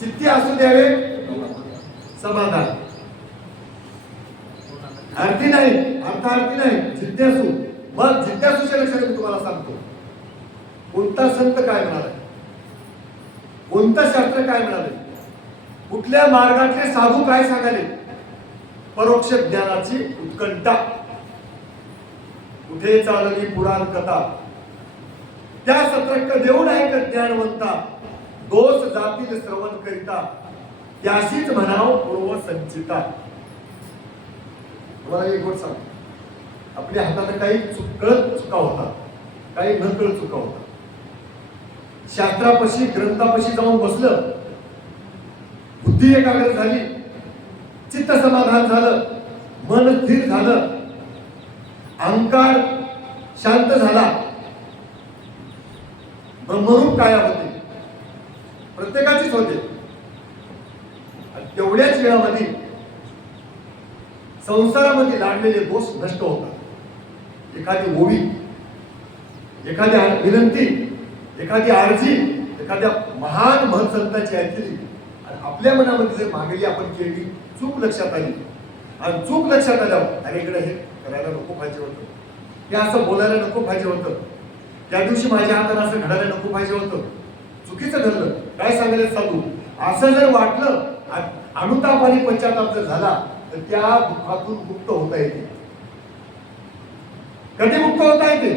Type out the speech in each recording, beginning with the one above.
चित्ती असू द्यावे समाधान, अर्थी नाही, अर्थार्थी नाही, जिज्ञासू. मग जिज्ञासूच्या लक्षात मी तुम्हाला सांगतो कोणता संत काय म्हणाला, कोणतं शास्त्र काय म्हणाले, कुठल्या मार्गातले साधू काय सांगाले. परोक्ष ज्ञानाची उत्कंठा, कुठे चालली पुराण कथा, त्या सत्रक देऊन ऐकत ज्ञानवंता, दोष जातील श्रवण करिता, त्याशीच म्हणाव पूर्व संचिता. तुम्हाला एक गोष्ट सांग, आपल्या हाताने काही कळत चुका होता, काही न कळत चुका होता. शास्त्रापाशी ग्रंथापाशी जाऊन बसलं, बुद्धी एकाग्र झाली, चित्त समाधान झालं, मन स्थिर झालं, अहंकार शांत झाला, ब्रह्मरूप काया होते, प्रत्येकाचीच होते. तेवढ्याच वेळामध्ये संसारामध्ये लागलेले दोष नष्ट होतात. एखादी ओवी, एखादी विनंती, एखादी आरजी, एखाद्या महान महत्संताची ऐकली आणि आपल्या मनामध्ये जर मागणी आपण केली, चूक लक्षात आली आणि चूक लक्षात आल्यावर अरे इकडे हे करायला नको पाहिजे होतं, हे असं बोलायला नको पाहिजे होतं, त्या दिवशी माझ्या हाताने असं घडायला नको पाहिजे होतं, चुकीचं घडलं, काय सांगायला साधू, असं जर वाटलं, अनुताप आणि पश्चाताप जर झाला तर त्या दुःखातून मुक्त होता येते. कधी मुक्त होता येते?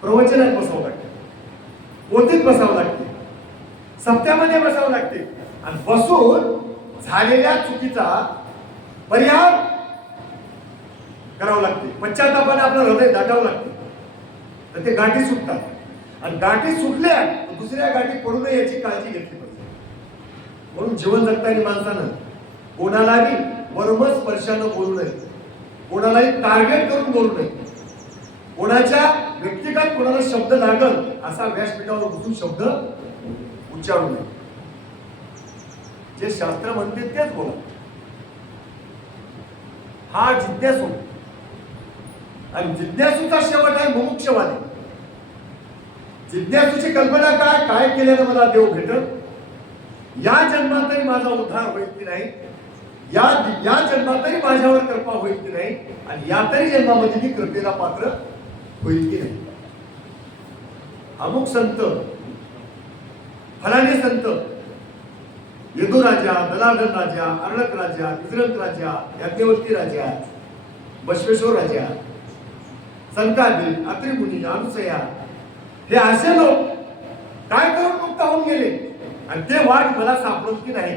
प्रवचनात बसावं लागते, पोथीत बसावं लागते, सत्यामध्ये बसावं लागते आणि बसून झालेल्या चुकीचा परिहार करावं लागते. पश्चातापाने आपलं हृदय दाटावं लागते, तर ते गाठी सुटतात आणि गाठी सुटल्या तर दुसऱ्या गाठी पडू नये याची काळजी घेतली पाहिजे. म्हणून जीवन जगताना माणसानं कोणालाही वर्म स्पर्शानं बोलू नये, कोणालाही टार्गेट करून बोलू नये, कोणाच्या व्यक्तिगत कोणाला शब्द लागल असा व्यासपीठावर बसून शब्द उच्चारू नये. जे शास्त्र म्हणते तेच बोला. हा जिज्ञासू आणि जिज्ञासूचा शेवट आहे मुमुक्षवादी. जिज्ञासूची कल्पना काय, काय केल्यानं मला देव भेटल, या जन्मातही माझा उद्धार होईल की नाही, या जन्मातही माझ्यावर कृपा होईल की नाही आणि या तरी जन्मामध्ये मी कृपेला पात्र होईल की नाही. अमुक संत, फलाने संत, यदुराजा, दलाधन राजा, अर्णक राजा, विजरंत राजा, याज्ञवल्की राजा, बसवेश्वर राजा, संकादी, अत्रि मुनी, अनुसया, हे असे लोक काय करून मुक्त होऊन गेले आणि ते वाट मला सापडत की नाही.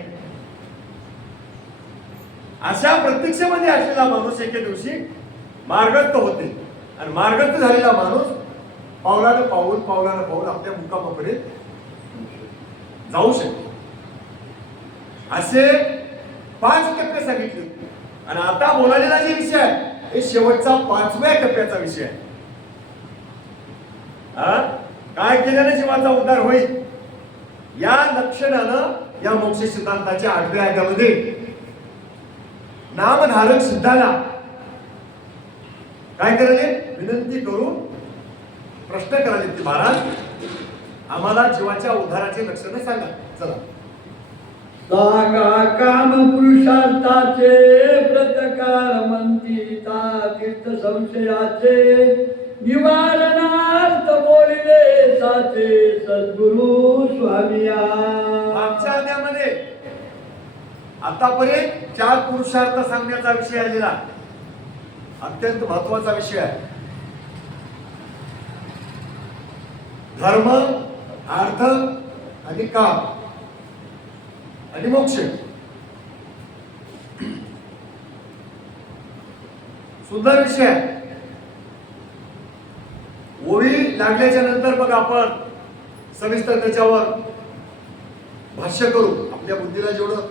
अशा प्रतीक्षेमध्ये असलेला माणूस एके दिवशी मार्गस्थ होते आणि मार्गस्थ झालेला माणूस पावलानं पाऊल आपल्या मुकामाकडे जाऊ शकतो. असे 5 टप्पे सांगितले आणि आता बोलायला जे विषय आहे हे शेवटचा 5व्या टप्प्याचा विषय आहे. काय केल्याने जीवाचा उद्धार होईल या लक्षणानं या मोक्ष सिद्धांताच्या 8व्या अध्यायामध्ये नामधारक सिद्धाला काय करायले, विनंती करून प्रश्न करायले की महाराज आम्हाला जीवाच्या उद्धाराचे लक्षण सांगा. चला सांगा काम पुरुषार्थाचे व्रतकार मंतिता तीर्थ संशयाचे निवारणार्थ बोलिले साचे सद्गुरु स्वामिया. आमच्या अध्यायामध्ये आतापर्यंत 4 पुरुषार्थ सांगण्याचा विषय आलेला, अत्यंत महत्वाचा विषय आहे. धर्म, अर्थ आणि काम आणि मोक्ष. सुंदर विषय आहे. ओळी लागल्याच्या नंतर मग आपण सविस्तर त्याच्यावर भाष्य करू. आपल्या बुद्धीला जेवढं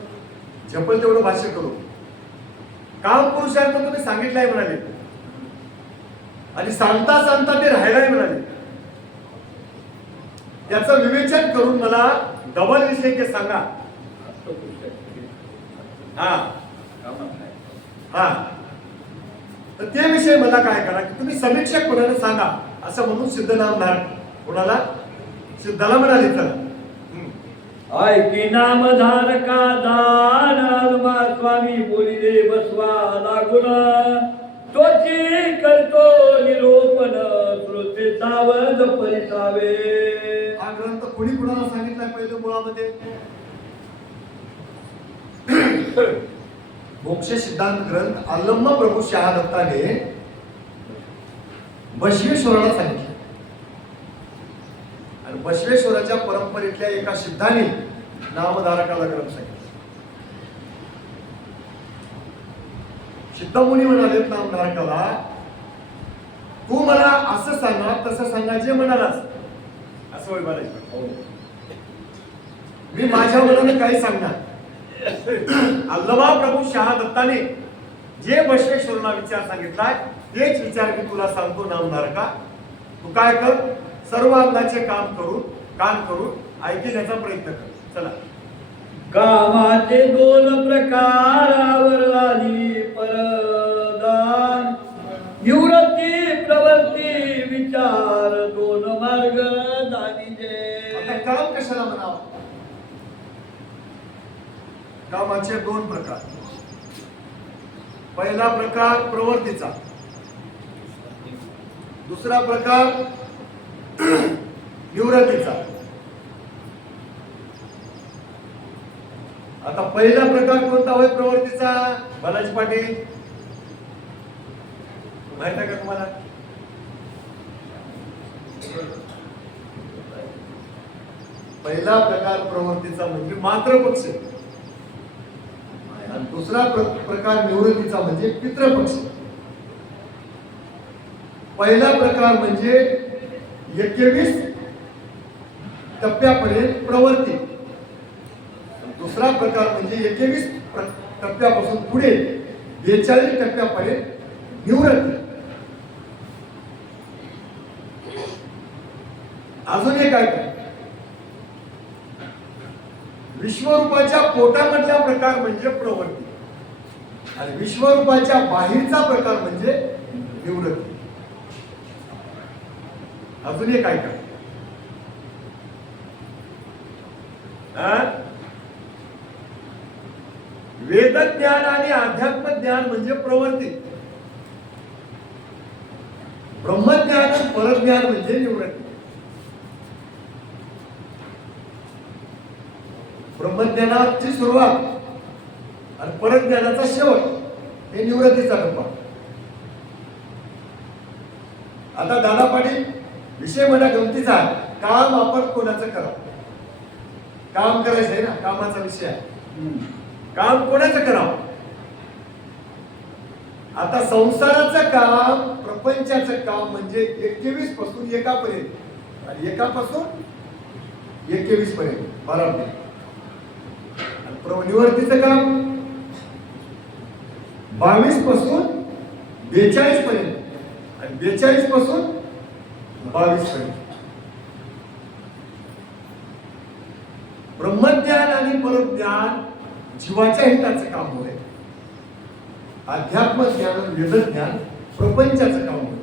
झेपल तेवढं भाष्य करू. काम पुरुषार्थ तुम्ही सांगितलंय म्हणाले आणि सांगता सांगता ते राहायलाही म्हणाले. त्याचं विवेचन करून मला डबल विषय ते सांगा. तर ते विषय मला काय करा की तुम्ही समीक्षक कोणाला सांगा असं म्हणून सिद्धनामधारक कोणाला सिद्धाला म्हणाले. चला ऐकी नामधारका दान हनुमा स्वामी बोलिले बसवा लागून तोची करतो निरोपण श्रोते सावध परिसावे. हा ग्रंथ कोणी कुणाला सांगितलाय पहिल्या मुळामध्ये? मोक्ष सिद्धांत ग्रंथ आलम्मा प्रभू शहादत्ताने बसवेश्वराला सांगितलं आणि बसवेश्वराच्या परंपरेतल्या एका सिद्धाने नामधारकाला ग्रंथ सांगितलं. सिद्धमुनी म्हणाले नामधारकाला, तू मला असं सांगा तसं सांगा जे म्हणालास असं म्हणायचं. मी माझ्या मनाने काही सांगणार. अल्लमा प्रभू शहादत्ताने जे बसवेश्वराला विचार सांगितलाय तेच विचार मी तुला सांगतो नामधारका. तू काय कर, सर्व अंगाचे काम करून ऐकण्याचा प्रयत्न कर. चला. कामाचे दोन प्रकार आवरली परदान निवृत्ती प्रवृत्ती विचार दोन मार्ग दानिजे. आता काम कशाला म्हणावं? कामाचे दोन प्रकार. पहिला प्रकार प्रवृत्तीचा, दुसरा प्रकार निवृत्तीचा. आता पहिला प्रकार कोणता होय प्रवृत्तीचा? बालाजी पाटील माहित आहे का तुम्हाला? पहिला प्रकार प्रवृत्तीचा म्हणजे मात्र पक्ष आणि दुसरा प्रकार निवृत्तीचा म्हणजे पितृपक्ष. पहिला प्रकार म्हणजे 21 टप्प्यापर्यंत प्रवृत्ती. दुसरा प्रकार म्हणजे 21 टप्प्यापासून पुढे 42 टप्प्यापर्यंत निवृत्ती. अजून एक काय, विश्वरूपाच्या पोटामधला प्रकार म्हणजे प्रवृत्ती आणि विश्वरूपाच्या बाहेरचा प्रकार म्हणजे निवृत्ती. अजून एक काय वेदज्ञान आणि अध्यात्म ज्ञान म्हणजे प्रवृत्ती. ब्रह्मज्ञान आणि परज्ञान म्हणजे निवृत्ती. ब्रह्मज्ञानाची सुरुवात आणि परज्ञानाचा शेवट हे निवृत्तीचा टप्पा. आता दादा पाटील विषय मला गमतीचा, काम आपण कोणाचं करावं? काम करायचं आहे ना, कामाचा विषय आहे. काम कोणाचं करावं? आता संसाराचं काम, प्रपंचाचं काम म्हणजे 21 पासून एकापर्यंत आणि एकापासून 21 पर्यंत 12 पर्यंत. निवृत्तीचं काम 22 पासून 42 पर्यंत आणि 42 पासून 22 पर्यंत. ब्रह्मज्ञान आणि परज्ञान जीवाच्या हिताचं काम होय. अध्यात्म ज्ञान, वेदज्ञान प्रपंचाचं काम होय.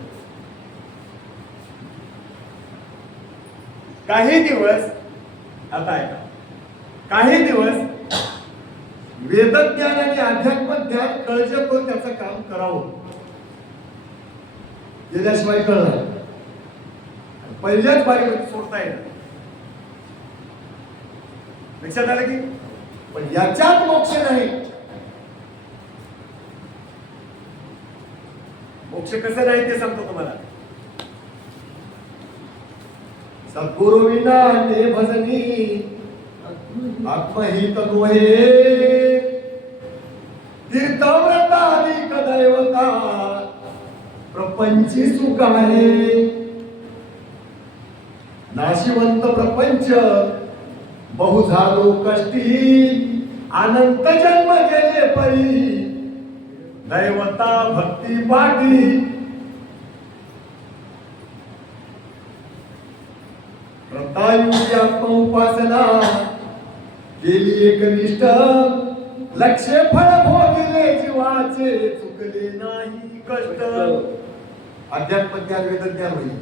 काही दिवस आता ऐका, काही दिवस वेदज्ञान आणि अध्यात्म ज्ञान कळजे तो त्याचं काम करावं. गेल्याशिवाय कळलं पहिल्याच बारीमध्ये सोडता येईल. लक्षात आलं की? पण याच्यात मोक्ष नाही. मोक्ष कसं नाही ते सांगतो तुम्हाला. सद्गुरु विना ने भजनी आत्महित नोहे तीर्थव्रताधिक दैवता प्रपंची सुख आहे. नाशिवंत प्रपंच बहु झालो कष्टी अनंत जन्म गेले परी दैवता भक्ती पाठी. रतायुगी आत्मोपासना गेली एकनिष्ठ लक्ष्य फळ भोगले जीवाचे चुकले नाही कष्ट. अध्यात्म ज्ञान वेदज्ञान होईल.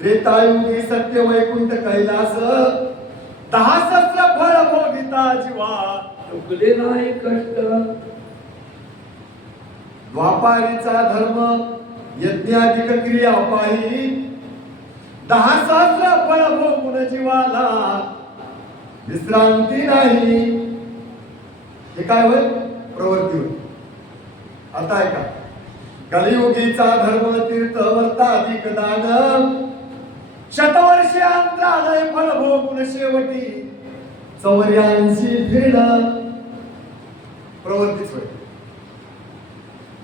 त्रेतायुगी सत्य वैकुंठ कैलास चुकले नाही कष्ट. द्वापारीचा धर्म यज्ञाधिक क्रिया पायी 10,000 फळ भोगून जीवाला विश्रांती नाही. हे काय होय? प्रवृत्ती होय. आता ऐका, कलियुगीचा धर्म तीर्थ वर्ताधिक दान शतवर्षे अंतरालय फळ भोगून शेवटी 84 फिरणं. प्रवृत्तीच होय.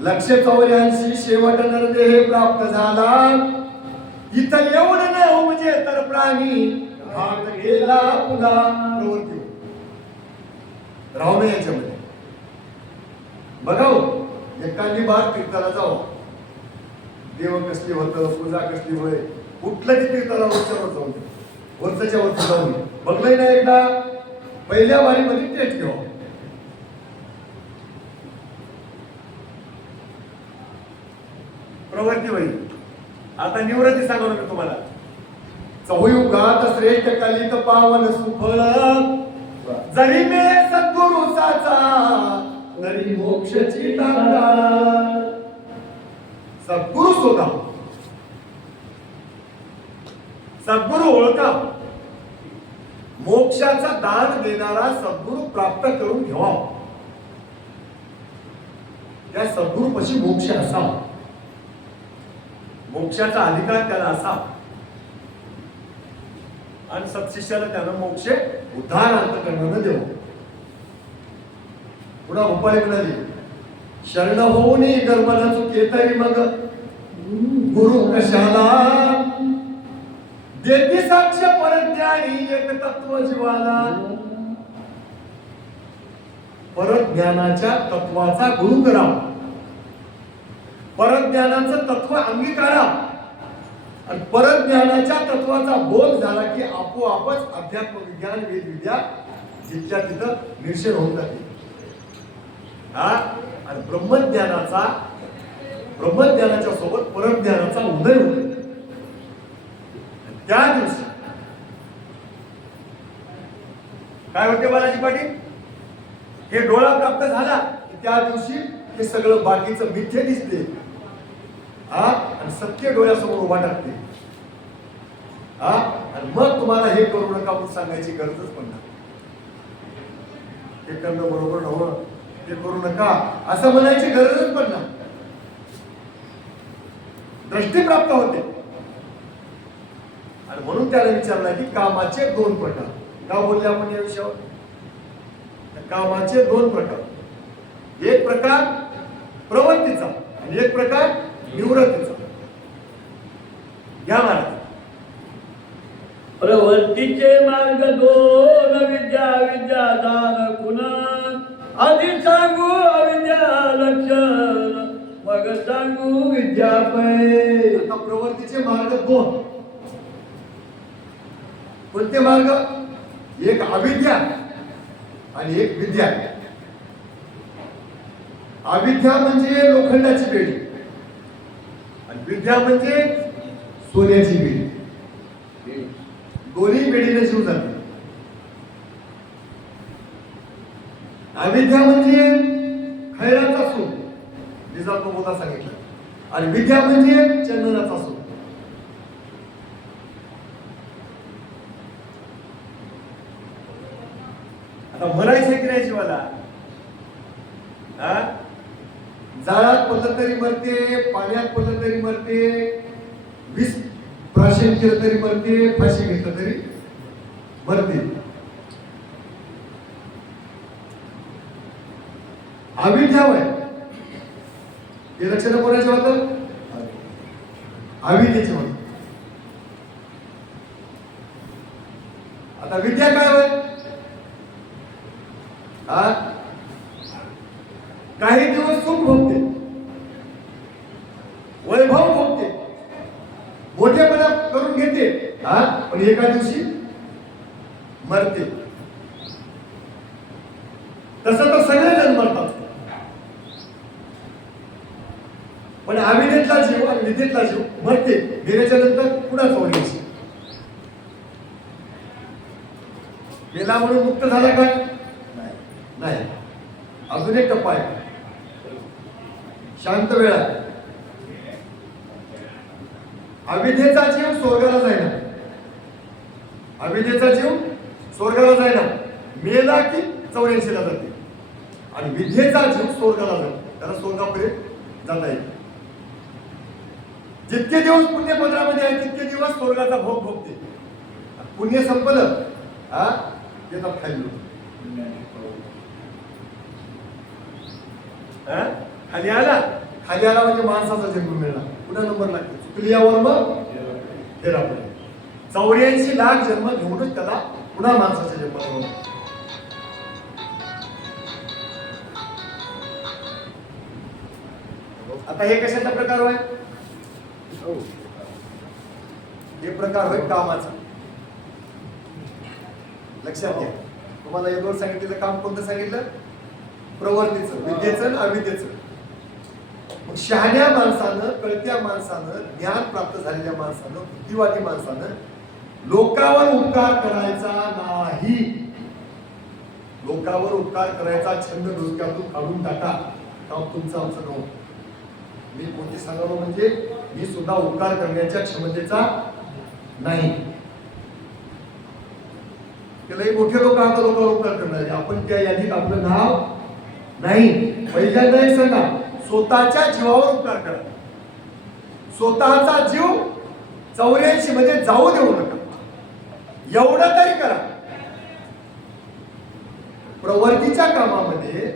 लक्ष 84 शेवट नरदेह प्राप्त झाला. इथं येऊन न म्हणजे तर प्राणी घात केला पुन्हा. प्रवृत्ती राहू नये याच्यामध्ये. बघा एखादी बार तीर्थाला जाऊ, देव कसली होतं, पूजा कसली होय, कुठलं ते तीर्थाला वरच्यावर जाऊन वरच्या वरच जाऊन बघलंय ना एकदा. पहिल्या वारीमध्ये टेस्ट घेऊ. प्रवृत्ती होईल. आता निवृत्ती सांगू मी तुम्हाला. चहुयुगात श्रेष्ठ कलित पावन सुफळ जरी मे सद्गुरु साचा तरी मोक्षची ताकद. सद्गुरु शोधा, सद्गुरु ओळखा, मोक्षाचा दान देणारा सद्गुरु प्राप्त करून घ्यावा. त्या सद्गुरुपाशी मोक्ष असावा, मोक्षाचा अधिकार त्याला असावा आणि सत्शिष्याला त्यानं मोक्ष उद्धार अंतकरणानं देऊ. पुन्हा भोपाळी म्हणाली, शरण होऊन गर्भना चुके तरी मग गुरु कशाला देती साक्ष परज्ञानी एक तत्व जीवाला. परज्ञानाच्या तत्वाचा गुरु करा, परज्ञानाचं तत्व अंगीकारा आणि परज्ञानाच्या तत्वाचा बोध झाला की आपोआपच अध्यात्म विज्ञान वेदविद्या जिथल्या तिथं निश्चय होऊन जाते. आणि ब्रह्मज्ञानाच्या सोबत परज्ञानाचा उदय होतो. त्या दिवशी काय होते बालाजी पाटील? हे डोळा प्राप्त झाला की त्या दिवशी हे सगळं बाकीचं मिथ्य दिसते आणि सत्य डोळ्यासमोर उभा टाकते. आणि मग तुम्हाला हे करू नका म्हणून सांगायची गरजच पडणार. हे करणं बरोबर नव्हतं, ते करू नका असं म्हणायची गरजच पडणार. दृष्टी प्राप्त होते. आणि म्हणून त्याला विचारलं की कामाचे 2 प्रकार. का बोलले आपण या विषयावर? कामाचे 2 प्रकार. एक प्रकार प्रवृत्तीचा आणि एक प्रकार निवृत्तीचा. घ्या महाराज. प्रवृत्तीचे मार्ग 2 विद्या विद्या दान गुण. आधी सांगू अविद्या लक्षण मग सांगू विद्या पै. आता प्रवृत्तीचे मार्ग 2. कोणते मार्ग? एक अविद्या आणि एक विद्या. अविद्या म्हणजे लोखंडाची बेडी आणि विद्या म्हणजे सोन्याची बेडी. दोन्ही बेडीने जीव जाते. अविद्या म्हणजे खैराचा सूत, निजाम मोदा सांगितलं, आणि विद्या म्हणजे चंदनाचा सूत. आता म्हणायचं की नाही जीवाला, जाळात पडलं तरी मरते, पाण्यात पडलं तरी मरते, विष प्राशन केलं तरी मरते, फाशी घेतलं तरी मरते. अविद्या वय हे लक्षात कोणाचं होतं? अविद्येचं होतं. आता विद्या काय होय? काही दिवस सुख भोगते, वैभव भोगते, मोठेपणा करून घेते, पण एका दिवशी मरते. तसं तर सगळेजण मरतात. पण अविद्येतला जीव आणि विद्येतला जीव मरते. मेल्याच्या नंतर पुन्हा चौऱ्याऐंशी मेला म्हणून मुक्त झाला काय? नाही. अजून एक टप्पा आहे, शांत वेळा. अविद्येचा जीव स्वर्गाला जाईना, अविद्येचा जीव स्वर्गाला जाईना, मेला की 84ला जाते. आणि विद्येचा जीव स्वर्गाला जातो, त्याला स्वर्गापर्यंत जाता येईल. जितके दिवस पुण्य पत्रामध्ये आहे तितके दिवस स्वर्गाचा भोग भोगते. पुण्य संपलं हा येतात खाली लोक. खाली आला, खाली आला म्हणजे माणसाचा जन्म मिळाला, पुन्हा नंबर लागतो. चुकली यावर मग तेरा पडले. 84 लाख जन्म घेऊनच त्याला पुन्हा माणसाचा जन्म मिळाला. आता हे कशाचा प्रकार होय? हे प्रकार होय कामाचा. लक्षात घ्या, तुम्हाला यावर सांगितलेलं काम कोणतं सांगितलं? प्रवृत्तीचं, विद्येचं आणि अविद्येचं. मग शहाण्या माणसानं, कळत्या माणसानं, ज्ञान प्राप्त झालेल्या माणसानं, बुद्धिवादी माणसानं लोकांवर उपकार करायचा नाही. लोकांवर उपकार करायचा छंद डोक्यातून काढून टाका. काम तुमचं आमचं नव्हतं. मी कोणते सांगावं म्हणजे मी सुद्धा उपकार करण्याच्या क्षमतेचा नाही. त्यालाही मोठे लोक आता लोकांवर उपकार करणार, आपण त्या यादीत आपलं नाव नाही. पहिल्यांदा एक सांगा, स्वतःच्या जीवावर उपकार करा. स्वतःचा जीव 84 मध्ये जाऊ देऊ नका, एवढं तरी करा. प्रवृत्तीच्या कामामध्ये,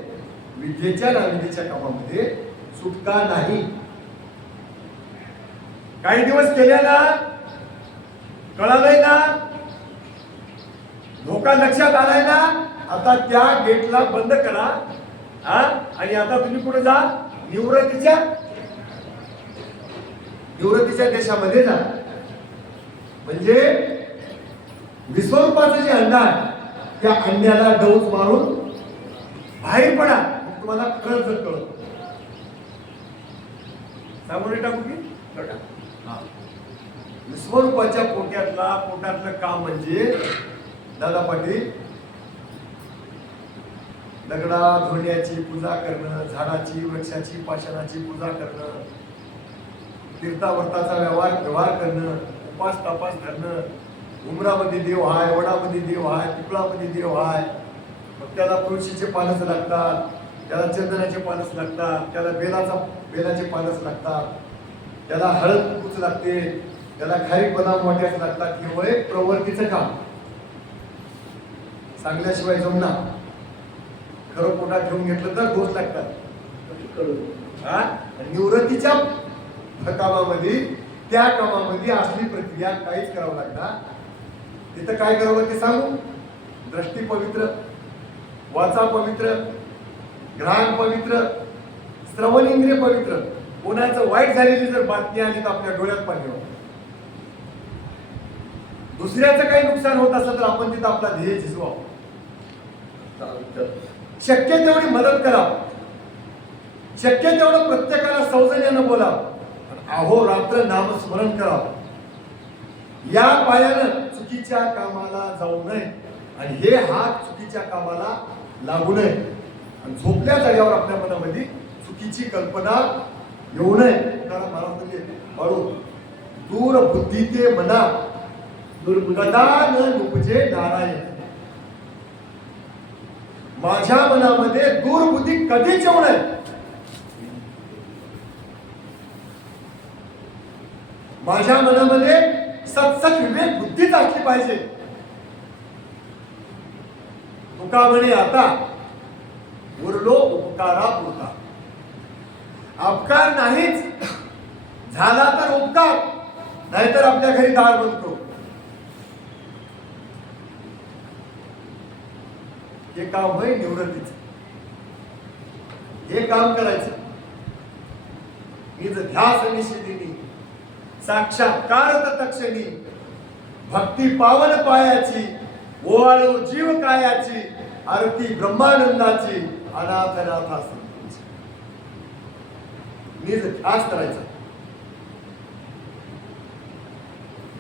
विद्येच्या नाविद्येच्या कामामध्ये सुटका नाही. काही दिवस केल्या ना, कळालंय ना, धोका लक्षात आलाय ना, आता त्या गेटला बंद करा आणि आता तुम्ही कुठे जा? निवृत्तीच्या देशामध्ये जा. म्हणजे विश्वरूपाचं जे अंड आहे त्या अंड्याला डोस मारून बाहेर पडा. तुम्हाला कळत जर कळत सांगून टाकू की विश्वरूपाच्या पोटातलं काम म्हणजे दादा पाटील दगडा धोंड्याची पूजा करणं, झाडाची वृक्षाची पाषाणाची पूजा करणं, तीर्थावर्ताचा व्यवहार करणं, उपास तापास धरणं. उमरामध्ये देव आहे, वडामध्ये देव आहे, पिपळामध्ये देव आहे. मग त्याला तुळशीचे पानच लागतात, त्याला चंदनाचे पानच लागतात, त्याला बेलाचे पानच लागतात, त्याला हळद कुंकूच लागते, त्याला खारीक बदाम वाट्याच लागतात. हे वय प्रवृत्तीचं काम. सांगल्याशिवाय जमणार. खरं पोटात घेऊन घेतलं तर दोष लागतात. निवृत्तीच्या कामामध्ये, त्या कामामध्ये असली प्रक्रिया काहीच करावं लागणार. तिथं काय करावं ते सांगू. दृष्टी पवित्र, वाचा पवित्र, घ्राण पवित्र, श्रवण इंद्रिय पवित्र. कोणाचं वाईट झालेली जर बातमी आली तर आपल्या डोळ्यात पाणी होतं. दुसऱ्याचं काही नुकसान होत असलं तर आपण तिथं आपला ध्येय झिजवावं. शक्य तेवढी मदत करा, शक्य तेवढं प्रत्येकाला सौजन्यानं बोलावं, अहोरात्र नामस्मरण करावं. या पायानं चुकीच्या कामाला जाऊ नये आणि हे हात चुकीच्या कामाला लागू नये. आणि झोपल्या जाग्यावर आपल्या मनामध्ये चुकीची कल्पना येऊ नये. कारण मला म्हणजे दूर बुद्धी ते मना दुर्गदा न उपजे नारायण. माझ्या मनामध्ये दुर्बुद्धी कधीच येऊ नये. माझ्या मनामध्ये सत्सत विवेक बुद्धीच असली पाहिजे. तुका म्हणे आता उरलो उपकारा पुरता. अपकार नाहीच झाला तर उपकार, नाहीतर आपल्या घरी दार बंद करू. हे काम होय निवृत्तीचं. हे काम करायचं. निज ध्यास निशिदिनी साक्षात्कार तत्क्षणी भक्ती पावन पायाची ओवाळू जीव कायाची आरती ब्रह्मानंदाची अनाथ नाथा संतांची. निज ध्यास करायचा.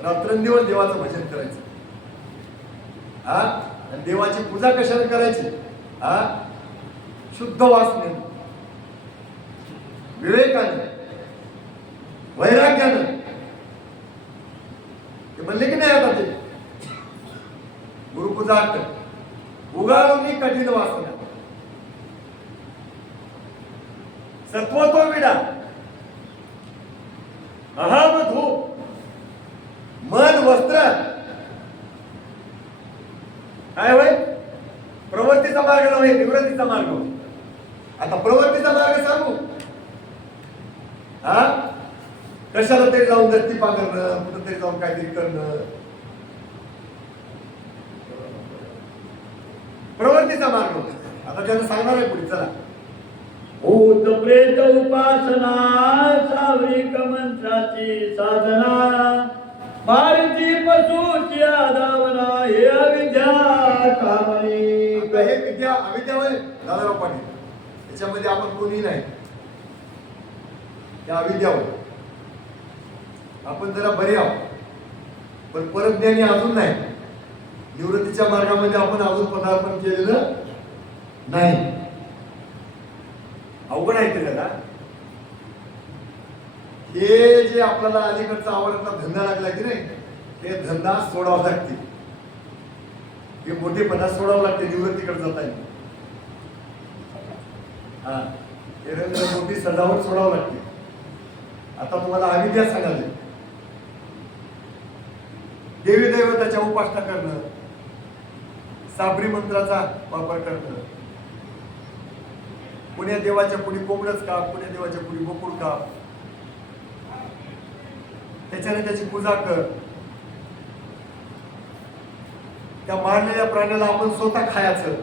रात्रंदिवस देवाचं भजन करायचं. आणि देवाची पूजा कशाने करायची? शुद्ध वासने, विवेकाने, वैराग्यानं ते म्हणले की नाही आता ते गुरुपूजा उगाळून कठीण वासना सत्वतो विडा अहम धू मन वस्त्र काय होय प्रवृत्तीचा मार्ग नव्हे निवृत्तीचा मार्ग. आता प्रवृत्तीचा मार्ग सांगू हा कशाला तरी जाऊन दत्ती पांघरणं कुठं तरी जाऊन काहीतरी करणं प्रवृत्तीचा मार्ग. आता त्याला सांगणार आहे पुढे चला. भूत प्रेत उपासना सावरिक मंत्राची साधना मारुती पशुची आदावना हे अविद्या कामनी. आता हे विद्या अविद्या होय दादाराव पाटील त्याच्यामध्ये आपण कोणी नाही त्या अविद्या होय. आपण जरा बरे आहोत पण परज्ञानी अजून नाही. निवृत्तीच्या मार्गामध्ये आपण अजून पदार्पण केलेलं नाही. अवघड आहे ते जरा. हे जे आपल्याला अलीकडचा आवडता धंदा लागला की नाही हे धंदा सोडावा लागते. हे मोठेपणा सोडावं लागते निवृत्तीकडे जाताना. हा हे मोठी सजावट सोडावं लागते. आता तुम्हाला अविद्या सांगायला देवी दैवताच्या उपासना करणं साबरी मंत्राचा वापर करणं पुण्या देवाच्या पुढी कोंबडच का पुण्या देवाच्या पुढी बोकुड का त्याच्याने त्याची पूजा कर. त्या मारलेल्या प्राण्याला आपण स्वतः खायचं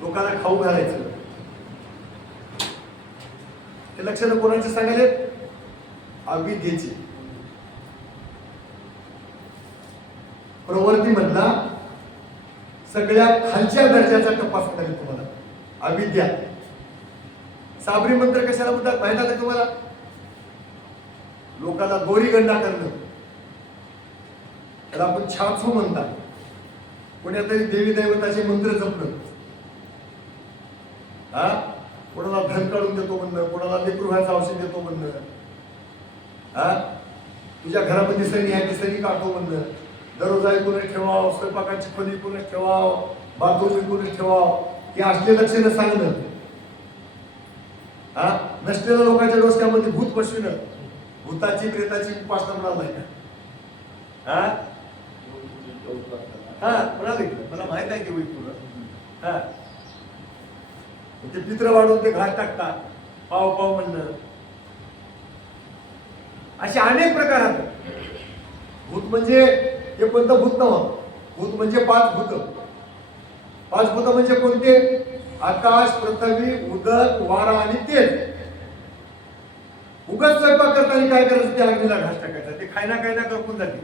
लोकांना खाऊ घालायचं. हे लक्षणं कोणाचे सांगायले अविद्येची. प्रवृत्ती मधला सगळ्या खालच्या दर्जाचा तपास करेल तुम्हाला अविद्या. साबरी मंत्र कशाला म्हणतात माहित आहे तुम्हाला? लोकांना दोरीगंडा करणं त्याला आपण छाछू म्हणतात. कोणत्यातरी देवी दैवताचे मंत्र जपणं. हा कोणाला धन काढून देतो म्हणणं कोणाला लेकरू व्हायचं औषध देतो म्हणणं. हा तुझ्या घरामध्ये सणी आहे ती सणी काढतो म्हणणं. दररोज ऐकूनच ठेवाव स्वयंपाकाची खोली ऐकूनच ठेवाव बाथरूम ऐकूनच ठेवाव हे असले लक्षणं सांगणं. हा नसलेल्या लोकांच्या डोसक्यामध्ये भूत बसविणं भूताची प्रेताची उपासना म्हणाल नाही का? हा म्हणाले मला माहित आहे की होईल तुला. हा ते पित्र वाढवून ते घाट टाकतात पाव पाव म्हणणं असे अनेक प्रकार आहेत. भूत म्हणजे हे कोणतं भूत नव्हतं. भूत म्हणजे पाच भूत. पाच भूत म्हणजे कोणते? आकाश पृथ्वी उदक वारा आणि तेज. उगाच स्वयंपाक करताना काय करायचं त्या अग्नीला घास टाकायचा ते खायना खायना करपून जाते.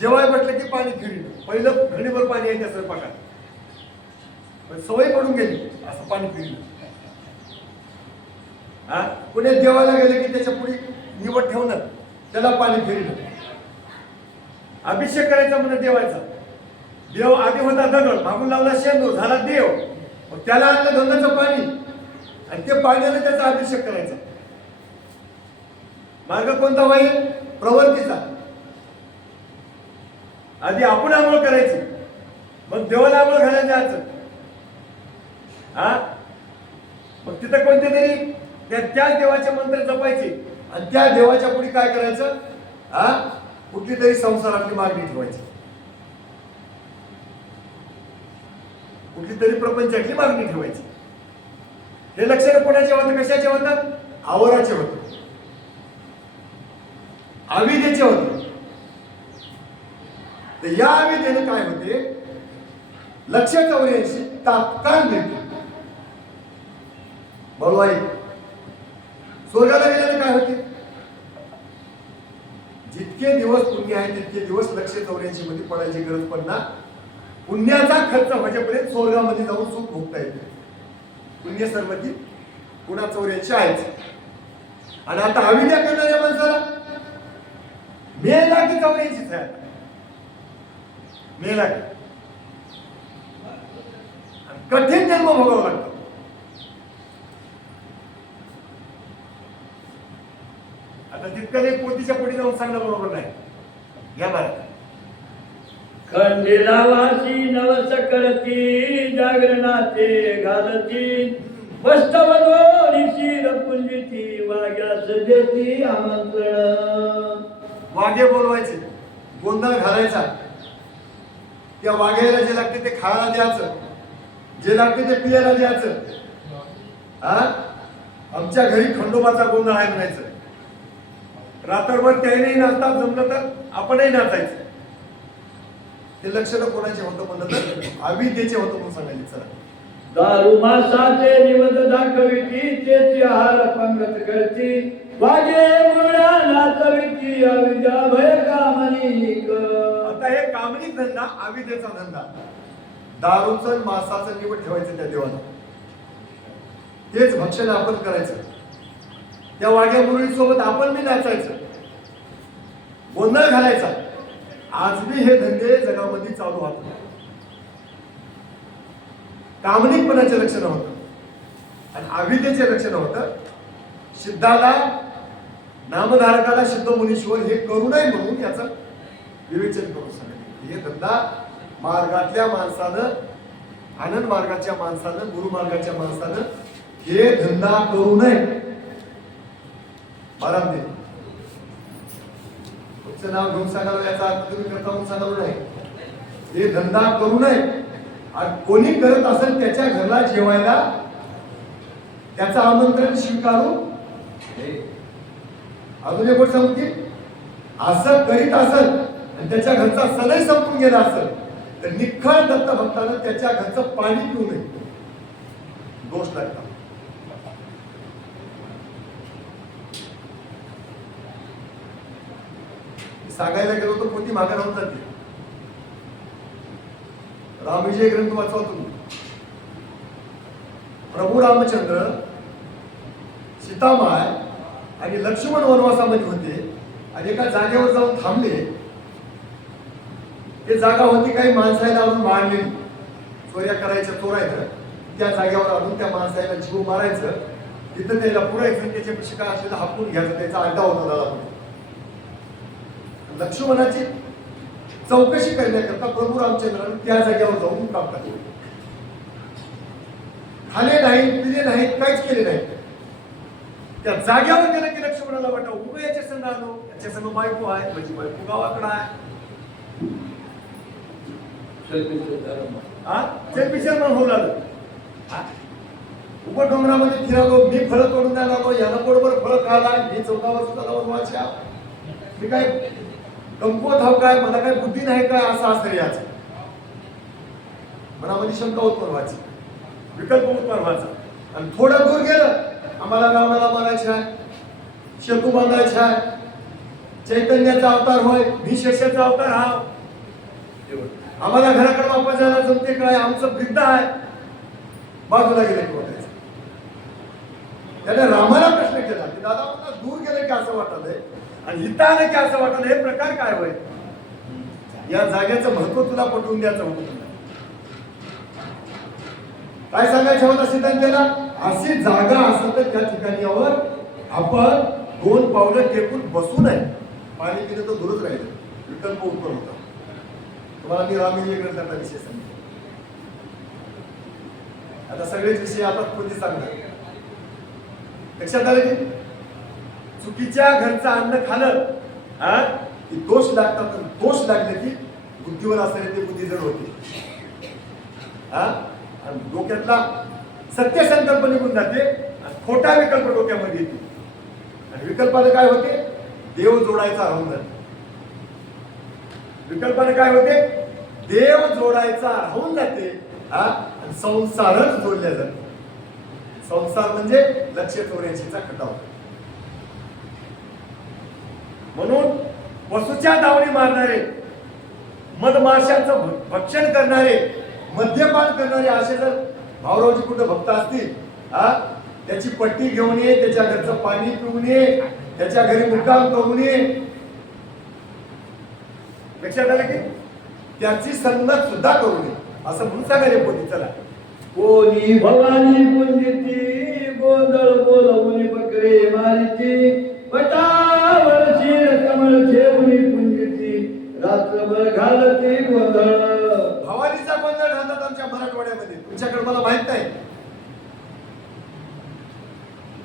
जेवाय म्हटलं की पाणी फिरणं पहिलं घडीभर पाणी आहे त्या स्वयंपाकात सवय पडून गेली असं पाणी फिरणं. हा पुणे देवाला गेलं की त्याच्या पुढे निवड ठेवणं त्याला पाणी फिरणं. अभिषेक करायचा म्हणजे देवाचा. देव आधी होता दगड मागून लावला शेंदूर झाला देव मग त्याला आणलं गंगाचं पाणी आणि ते पाण्याने त्याचा अभिषेक करायचा. मार्ग कोणता होईल? प्रवृत्तीचा. आधी आपण आंघोळ करायची मग देवाला आंघोळ घालायला जायचं. हा मग तिथं कोणते तरी त्याच देवाचे मंत्र जपायचे आणि त्या देवाच्या पुढे काय करायचं? हा कुठली तरी संसारातली मागणी ठेवायची कुठली तरी प्रपंचातली मागणी ठेवायची. हे लक्षण कोणाचे होतं? कशाचे होतं? आवराचे होते अविद्येचे होते. तर या अविद्येने काय होते? लक्ष 84 तात्काळ मिळते. बरोबर आहे. स्वर्गाला गेल्याने काय होते? जितके दिवस पुण्य आहे तितके दिवस लक्ष 84 मध्ये पडायची गरज पडणार. पुण्याचा खर्च होईपर्यंत स्वर्गामध्ये जाऊन सुख भोगता येते. पुण्य सर्वती पुन्हा 84 आहेच. आणि आता अविद्या करणाऱ्या माणसाला मेला की 84 आहे मेला की कठीण जन्म भोगावा लागतो. आता तितकं एक पोतीच्या पोटी जाऊन सांगणं बरोबर नाही. घ्या बरं. खंडेरावासी नवस करती जागरणाचे घालती वस्तवधोरी शिर पुंजिती वाग्यास देती आमंत्रण. वाघे बोलवायचे, गोंधळ घालायचा, त्या वाघ्याला जे लागते ते खायला द्यायचं, जे लागते ते पियाला द्यायचं. हा, आमच्या घरी खंडोबाचा गोंधळ आहे म्हणायचं. रात्रभर त्यानेही नाचतात, जमलं तर आपणही नाचायचं. ते लक्षण कोणाचे होतं म्हणलं तर अविद्येचे होतं म्हणून सांगायचे. चला, दारू मासाचे निवद दाखविती तेची आहार पंगत करती वागे मुळा नाचविती अविद्या भय कामनिक. आता हे कामनिक धंदा अविद्येचा धंदा. दारूचं मासाचं निवड ठेवायचं त्या देवाला, तेच भक्षण आपण करायचं. त्या वाघ्या मुरळी सोबत आपण मी नाचायचं, गोंधळ घालायचा. आज बी हे धंदे जगामध्ये चालू होतात. कामनिकपणाचे लक्षण होतं आणि अविद्येचे लक्षण होतं. सिद्धाला, नामधारकाला सिद्ध मुनीश्वर हे करू नये म्हणून याचं विवेचन करून सांगितलं. हे धंदा मार्गातल्या माणसानं, आनंद मार्गाच्या माणसानं, गुरुमार्गाच्या माणसानं हे धंदा करू नये. महाराज तुमचं नाव घेऊन सांगावं याचा अर्थ तुम्ही करता म्हणून सांगावं नाही. हे धंदा करू नये. आणि कोणी करत असेल त्याच्या घरला जेवायला त्याचं आमंत्रण स्वीकारू. अजून एक गोष्ट सांगू की असं करीत असेल आणि त्याच्या घरचा सणही संपून गेला असेल तर निखळ दत्त भक्तानं त्याच्या घरचं पाणी पिऊ नये, दोष लागतात. सांगायला गेलो तर पोती मागे राहून जाते. रामविजय ग्रंथ वाचवा तुम्ही. प्रभू रामचंद्र, सीतामाय आणि लक्ष्मण वनवासामध्ये होते आणि एका जागेवर जाऊन थांबले. ते जागा होती काही माणसाला आणून मारली, चोऱ्या करायच्या, चोरायचं. त्या जागेवर आणून त्या माणसाला जीव मारायचं, तिथं त्याला पुरायचं, त्याच्यापेक्षा काय असलेलं हापून घ्यायचं. त्याचा अड्डा होता दादा. लक्ष्मणाची चौकशी करण्याकरता प्रभू रामचंद्राने त्या जागेवर जाऊन काम टाकले. खाले नाहीत, पिले नाहीत, काहीच केले नाही. त्या जागेवर गेलं की लक्ष्मणाला वाटतं उभं याच्या संग आलो, याच्या संग बायको आहे, माझी बायको गावाकडे आहे. पिक्चर होऊ लागलं. उभं डोंगरामध्ये फिरालो, मी फळं तोडून द्यायला लागलो, यानं बरोबर फळं खायला, मी 14 वर्षाचा वनवासी. मी काय कमकुवत हाव काय, मला काय बुद्धी नाही काय, असं असतं याच मनामध्ये शंका उत्पन्न विकल्प उत्पन्न व्हायचा. आणि थोडं दूर गेलं, आम्हाला रावणाला मारायचं आहे, शेतू बांधायचा आहे, चैतन्याचा अवतार होय, मी शेषाचा अवतार हा, आम्हाला घराकडे वापस जायला जमते काय, आमचं वृद्ध आहे, बाजूला गेले की वाटायचं. त्याने रामाला प्रश्न केला की दादा मला दूर गेले की असं वाटलंय आणि इथं आलं की असं वाटलं, हे प्रकार काय होय? या जागेचं महत्व तुला पटवून द्यायचं होतं. काय सांगायचं होतं सिद्धांताला? अशी जागा असेल तर त्या ठिकाणी यावर आपण 2 पावलं टेकून बसू नये. पाणी पिणं तर दूरच राहिलं, विकल्प उत्पन्न होता. तुम्हाला मी रामविजय ग्रंथाचा विषय सांगितला. आता सगळेच विषय आता कोणते सांगणार लक्षात आलं की चुकीच्या घरचं अन्न खाल्लं की दोष लागतात. दोष लागले की बुद्धीवर असणारे ते बुद्धी जड होते. आणि डोक्यातला सत्य संकल्प निघून जाते आणि खोटा विकल्प डोक्यामध्ये येतो. आणि विकल्पाने काय होते? देव जोडायचा राहून जाते. विकल्पाने काय होते? देव जोडायचा राहून जाते आणि संसारच जोडल्या जाते. संसार म्हणजे लक्ष चोऱ्याचीचा खटाव. म्हणून वसूच्या दावणी मारणारे, मधमाशांचं भक्षण करणारे, मद्यपान करणारे असे जर भाऊरावजी कुठे भक्त असतील त्याची पट्टी घेऊन ये, त्याच्या घरचं पाणी पिऊन ये, त्याच्या घरी मुक्काम करून ये. लक्षात आलं की त्याची संगत सुद्धा करू नये असं म्हणून सांगायला पोटी. चला कोणी भवानी पुंजिती गोंधळ बोलवून बकरे मारिती पटावर शिर कमळ ठेवून पुंजिती रात्रभर घालती गोंधळ. भवानीचा गोंधळ घालतात आमच्या मराठवाड्यामध्ये. तुमच्याकडे मला माहित नाही.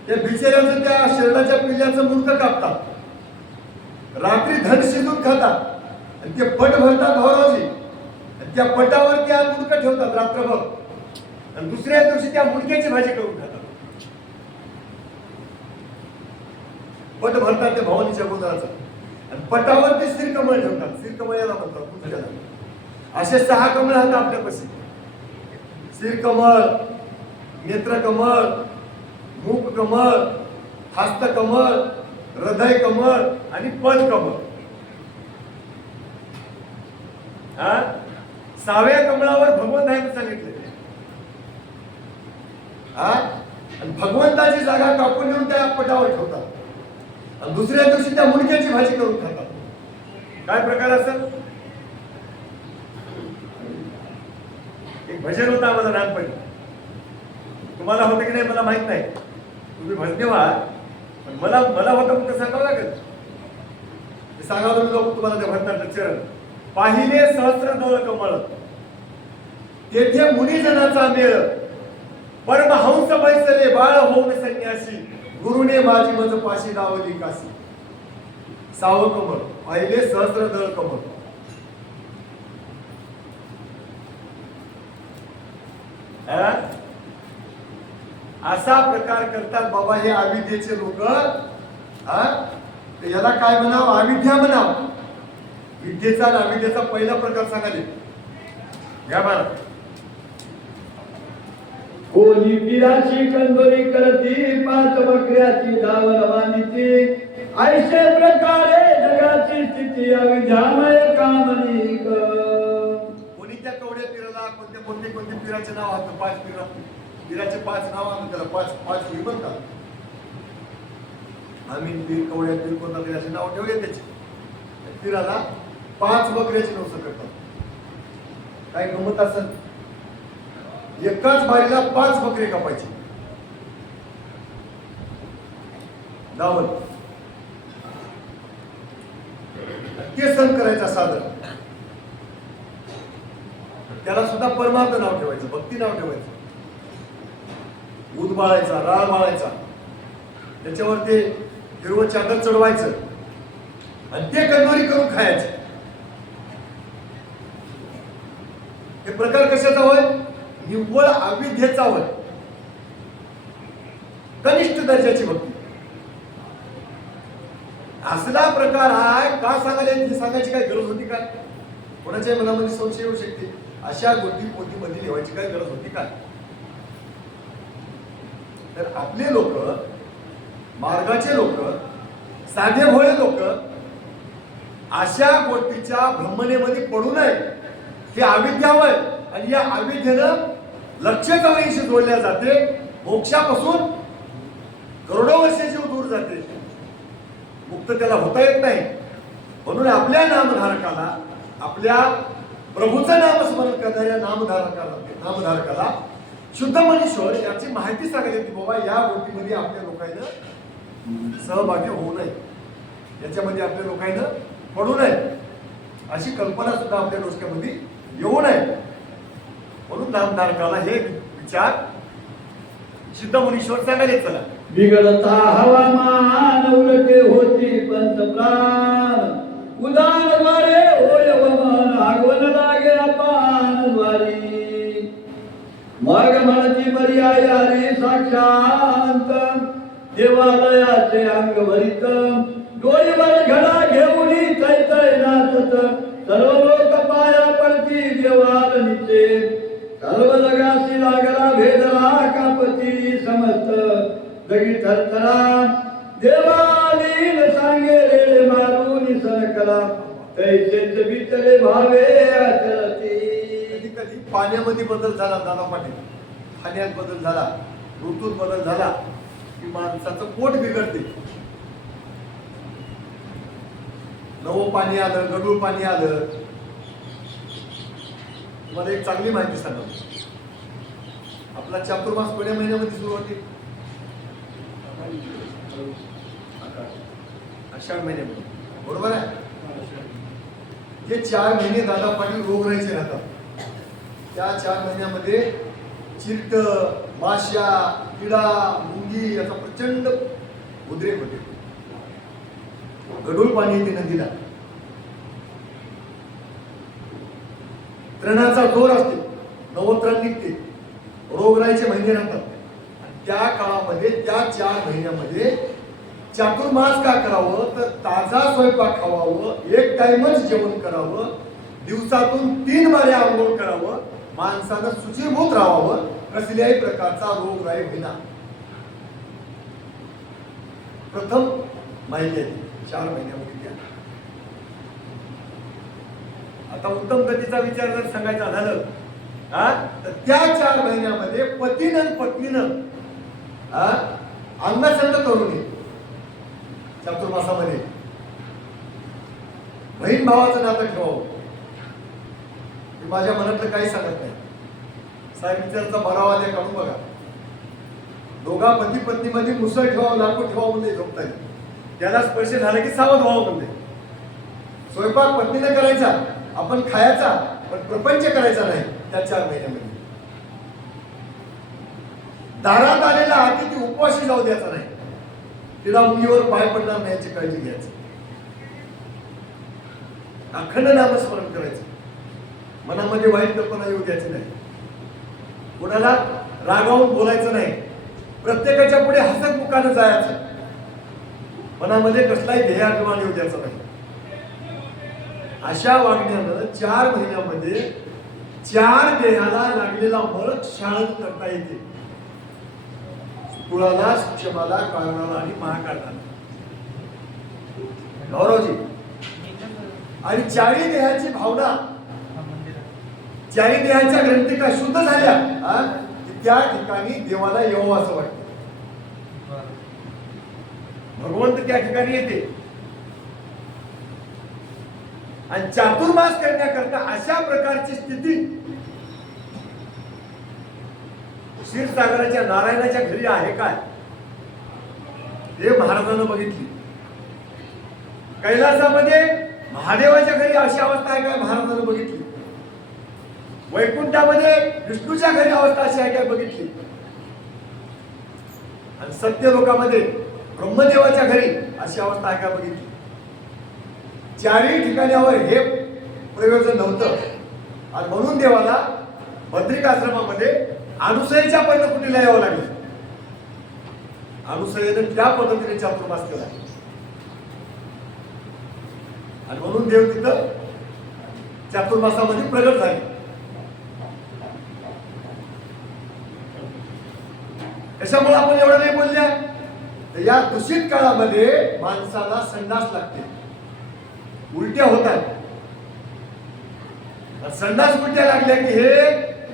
त्या बिचाऱ्याचं त्या शेरडाच्या पिल्ल्याचं मुंडकं कापतात, रात्री धन शिजून खातात आणि ते पट भरतात भाऊरावजी. आणि त्या पटावर त्या मुंडकं ठेवतात रात्रभर आणि दुसऱ्या दिवशी त्या मुंडक्याची भाजी करून खातात. पट भरतात त्या भवानीच्या गोंधळाचं आणि पटावर ते श्रीकमळ ठेवतात. श्रीकमळ याला म्हणतात मुंडक्याला. असे 6 कमळ आहेत आपल्यापाशी. श्रीकमळ, नेत्रकमळ, मुख कमळ, हस्त कमळ, हृदय कमळ आणि पद कमळ. 6व्या कमळावर भगवंताने सांगितले. आणि भगवंताची जागा कापून घेऊन त्या पटावर ठेवतात आणि दुसऱ्या दिवशी त्या मुंडक्याची भाजी करून खातात. काय प्रकार असेल? एक भजन होतं आम्हाला लहानपणी. तुम्हाला होतं की नाही मला माहित नाही. तुम्ही भजने व्हा, पण मला होतं फक्त सांगावं लागेल. ते सांगावं लोक तुम्हाला त्या भजनाचं चरण. पाहिले सहस्र दळ कमळ तेथे मुनिजनाचा मेळ, परमहंस बैसले बाळ होऊन संन्यासी, गुरुने माझी मज पाशी दावली काशी. 6वं कमळ पाहिले सहस्र दळ कमळ. असा प्रकार करतात बाबा हे अविद्येचे लोक. याला काय म्हणावं? अविद्या म्हणावं. विद्येचा आणि अविद्येचा पहिला प्रकार सांगाले. घ्या मला. कोणी पिराची कंदोरी करती 5 बकऱ्याची धावण मानिती, ऐसे प्रकारे जगाची स्थिती अविद्यामय कामनिक. कोणी त्या कवड्या पिराला कोणते पिराचे नाव आहेत? 5 पिराचे 5 नाव आहेत. त्याला 5 पीर म्हणतात. आम्ही पीर, कवड्या पीर, कोणता पीर असे नाव ठेवले त्याचे. पिराला 5 बकऱ्याची नवसं करतात. काय गमत असेल? एकाच बारीला 5 बकरे कापायचे. दावण ते सण करायचा सादर. त्याला सुद्धा परमार्थ नाव ठेवायचं, भक्ती नाव ठेवायचं. ऊद बाळायचा, राळ बाळायचा, त्याच्यावर ते हिरवं चादर चढवायचं आणि ते कंदोरी करून खायचे. हे प्रकार कशाचा होय? निव्वळ अविद्येचा होय. कनिष्ठ दर्जाची भक्ती. असला प्रकार आहे का सांगायला? हे सांगायची काय गरज होती काय? कोणाच्या मनामध्ये संशय येऊ शकते. अशा गोष्टी पोथीमध्ये लिहायची काय गरज होती काय? तर आपले लोक, मार्गाचे लोक, साधे भोळे लोक अशा गोष्टीच्या भ्रमणेमध्ये पडू नये. ही अविद्या होय आणि या अविद्येनं लक्ष्यजवळीशी जोडल्या जाते. मोक्षापासून करोडो वर्ष जीव दूर जाते. मुक्त त्याला होता येत नाही. म्हणून आपल्या नामधारकाला, आपल्या प्रभूचं नामस्मरण करणाऱ्या नामधारकाला शुद्ध मनीश्वर याची माहिती सांगायची की बाबा या गोष्टीमध्ये आपल्या लोकांना सहभागी होऊ नये, याच्यामध्ये आपल्या लोकांना पडू नये, अशी कल्पना सुद्धा आपल्या डोक्यामध्ये येऊ नये. म्हणून नामधारकाला हे विचार सिद्ध मुनीश्वर सांगायचे. चला. बिघडता हवामान उलटे होती पंचप्राण, उदान वारे होय वमन आगवन लागे अपान द्वारी. मार्ग म्हणती पर्याय आली साक्षांत, देवालयाचे अंग भरित, डोईवर घडा घेऊनी तैतय नाचत, सर्व लोक पाया पडती देवालनीचे, सर्व जगासी लागला भेदला कापती समस्त जगी थरथरा, देवालीन सांगे रेले मारून सनकला, तैसेच बिचले भावे आचरती. कधी कधी पाण्यामध्ये बदल झाला, दादा पाटील, खाण्यात बदल झाला, ऋतूत बदल झाला की माणसाचं पोट बिघडते. नवं पाणी आलं, गढूळ पाणी आलं. तुम्हाला एक चांगली माहिती सांगतो. आपला चातुर्मास कोण्या महिन्यामध्ये सुरू होते? आषाढ महिन्यामध्ये, बरोबर आहे. जे 4 महिने दादा पाटील रोगराईचे राहतात, त्या 4 महिन्यामध्ये चिरट, माश्या, किडा, मुंगी याचा प्रचंड उद्रेक होते. गढूळ पाणी येते नदीला, तृणाचा जोर असते, नवत्रान निघते, रोगराईचे महिने राहतात. त्या काळामध्ये त्या 4 महिन्यामध्ये चातुर्मास का करावं तर ताजा स्वयंपाक खावावं, एक टाइमच जेवण करावं, दिवसातून 3 बाऱ्या आंघोळ करावं, माणसानं शुचिर्भूत राहावं, कसल्याही प्रकारचा रोगराई होईना. प्रथम माहिती आहे 4 महिन्यामध्ये द्या. आता उत्तम गतीचा विचार जर सांगायचा झालं तर त्या 4 महिन्यामध्ये पतीनं पत्नीनं अंगसंग करू नये. चातुर्मासामध्ये बहीण भावाचं नातं ठेवावं. मी माझ्या मनातलं काही सांगत नाही, साहेब विचारचा बरावा द्या काढून बघा. दोघा पती पत्नीमध्ये मुसळ ठेवावं, लाकूड ठेवावं म्हणजे झोपता येईल. त्याला स्पर्श झाला की सावध व्हावं म्हणजे. स्वयंपाक पत्नीने करायचा, आपण खायचा, पण प्रपंच करायचा नाही त्या 4 महिन्यामध्ये. दारात आलेला अतिथी उपवाशी जाऊ द्यायचा नाही, तिला मुलीवर पाय पडणार नाही याची काळजी घ्यायची. अखंड नामस्मरण करायचं, मनामध्ये वाईट कल्पना येऊ द्यायची नाही, कोणाला रागावून बोलायचं नाही, प्रत्येकाच्या पुढे हसत मुखानं जायचं, मनामध्ये कसलाही ध्येयाभिमान येऊ द्यायचा नाही. अशा वागण्यानं 4 महिन्यामध्ये 4 देहाला लागलेला मळ शाळण करता येते. कुळाला, सूक्ष्माला, कारणाला आणि महाकारणाला. गौरवजी, आणि 4 देहाची भावना, 4 देहाच्या ग्रंथिका शुद्ध झाल्या त्या ठिकाणी देवाला येऊ असं वाटतं. भगवंत त्या ठिकाणी येते. आणि चातुर्मास करण्याकरता अशा प्रकारची स्थिती क्षीरसागराच्या नारायणाच्या घरी आहे काय हे महाराजांना बघितली. कैलासामध्ये महादेवाच्या घरी अशी अवस्था आहे काय महाराजांना बघितली. वैकुंठामध्ये विष्णूच्या घरी अवस्था अशी आहे काय बघितली. आणि सत्यलोकामध्ये ब्रह्मदेवाच्या घरी अशी अवस्था आहे का बघितली. 4ही ठिकाणावर हे प्रयोजन नव्हतं आणि म्हणून देवाला बद्रिकाश्रमामध्ये अनुसयेच्या पर्णकुटीला यावं लागलं. अनुसयेनं त्या पद्धतीने चातुर्मास केला आणि म्हणून देव तिथं चातुर्मासामध्ये प्रगट झाले. कशामुळे आपण एवढं नाही बोलल्या तर या दूषित काळामध्ये माणसाला संडास लागते, उलट्या होतात. संडास उलट्या लागल्या की हे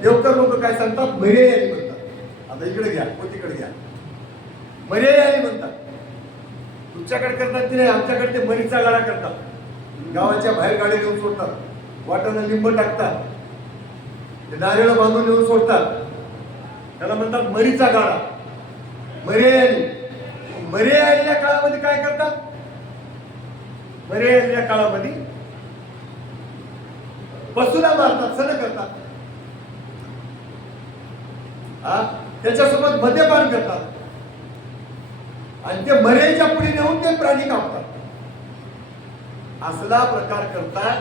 देवकर लोक काय सांगतात, मर्याई आली म्हणतात. आता इकडे घ्या, कोणतीकडे घ्या, मर्याई आली म्हणतात. तुमच्याकडे करतात की नाही, आमच्याकडे ते मरीचा गाडा करतात. गावाच्या बाहेर गाडी घेऊन सोडतात, वाटाणा लिंब टाकतात, ते नारळ बांधून येऊन सोडतात. त्याला म्हणतात मरीचा गाडा. मर्याई आली. मर्याई आलेल्या काळामध्ये काय करतात, मर्याई आलेल्या काळामध्ये पशुला मारतात, सण करतात, त्याच्यासोबत मद्यपान करतात आणि ते मर्यादेच्या पुढे नेऊन ते प्राणी कापतात. असला प्रकार करतात.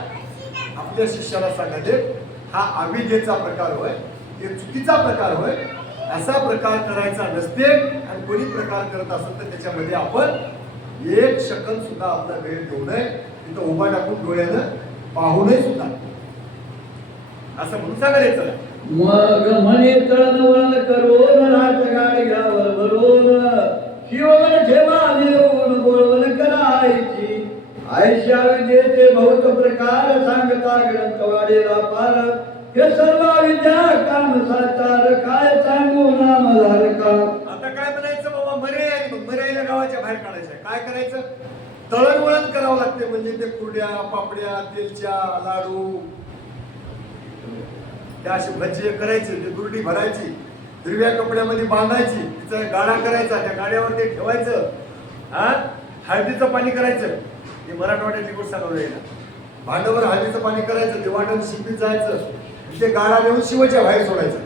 आपल्या शिष्याला सांगायचे हा अविद्येचा प्रकार होय, हे चुकीचा प्रकार होय, असा प्रकार करायचा नसते. आणि कोणी प्रकार करत असेल तर त्याच्यामध्ये आपण 1 सेकंद सुद्धा आपला वेळ देऊ नये, तिथं उभा टाकून डोळ्यानं पाहू नये सुद्धा, असं म्हणून सांगायचं. मग म्हणे तळण वळण करून रात गाडग्यावर भरून शिवगण ठेवा नेऊन बोलवण करायची. आयशा विद्येचे बहुत प्रकार सांगता ग्रंथ वाढेला पार. हे सर्व विद्या काम साचार काय सांगू नामधार का. आता काय म्हणायचं बाबा, मर्यादेला गावाच्या बाहेर काढायचं. काय करायचं, तळणवळण करावं लागते. म्हणजे ते कुरड्या, पापड्या, तेलच्या लाडू, त्या असे भजी करायचे, ते दुर्डी भरायची, हिरव्या कपड्यामध्ये बांधायची, तिचा गाडा करायचा, त्या गाड्यावर ते ठेवायचं, हा हळदीचं पाणी करायचं. हे मराठवाड्यातली गोष्ट सांगू ना. भांड्यावर हळदीचं पाणी करायचं, ते वाटण शिपीत जायचं, ते गाडा नेऊन शिवाच्या बाहेर सोडायचं.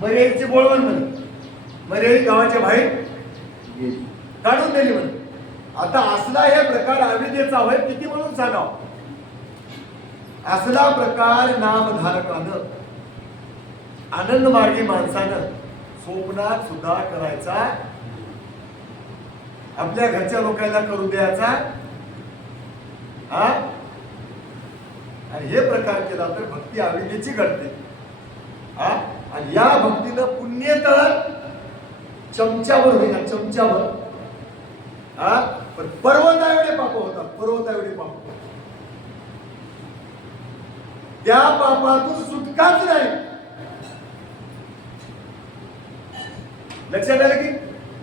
मर्यादेची बोळवण म्हणे, मर्यादी गावाच्या बाहेर काढून दिली म्हणे. आता असला हे प्रकार अविद्येचा होय, किती म्हणून सांगाव. असला प्रकार नामधारकानं, आनंद मार्गी माणसानं स्वप्नात सुद्धा करायचा, आपल्या घरच्या लोकांना करून द्यायचा. हा आणि हे प्रकार केला तर भक्ती अविद्येची घडते. हा आणि या भक्तीनं पुण्य तर चमच्यावर होईना, चमच्यावर. हा पण पर्वता एवढे पाप होतात, पर्वता एवढे पाप. त्या पापातून सुटकाच नाही. लक्षात आलं की.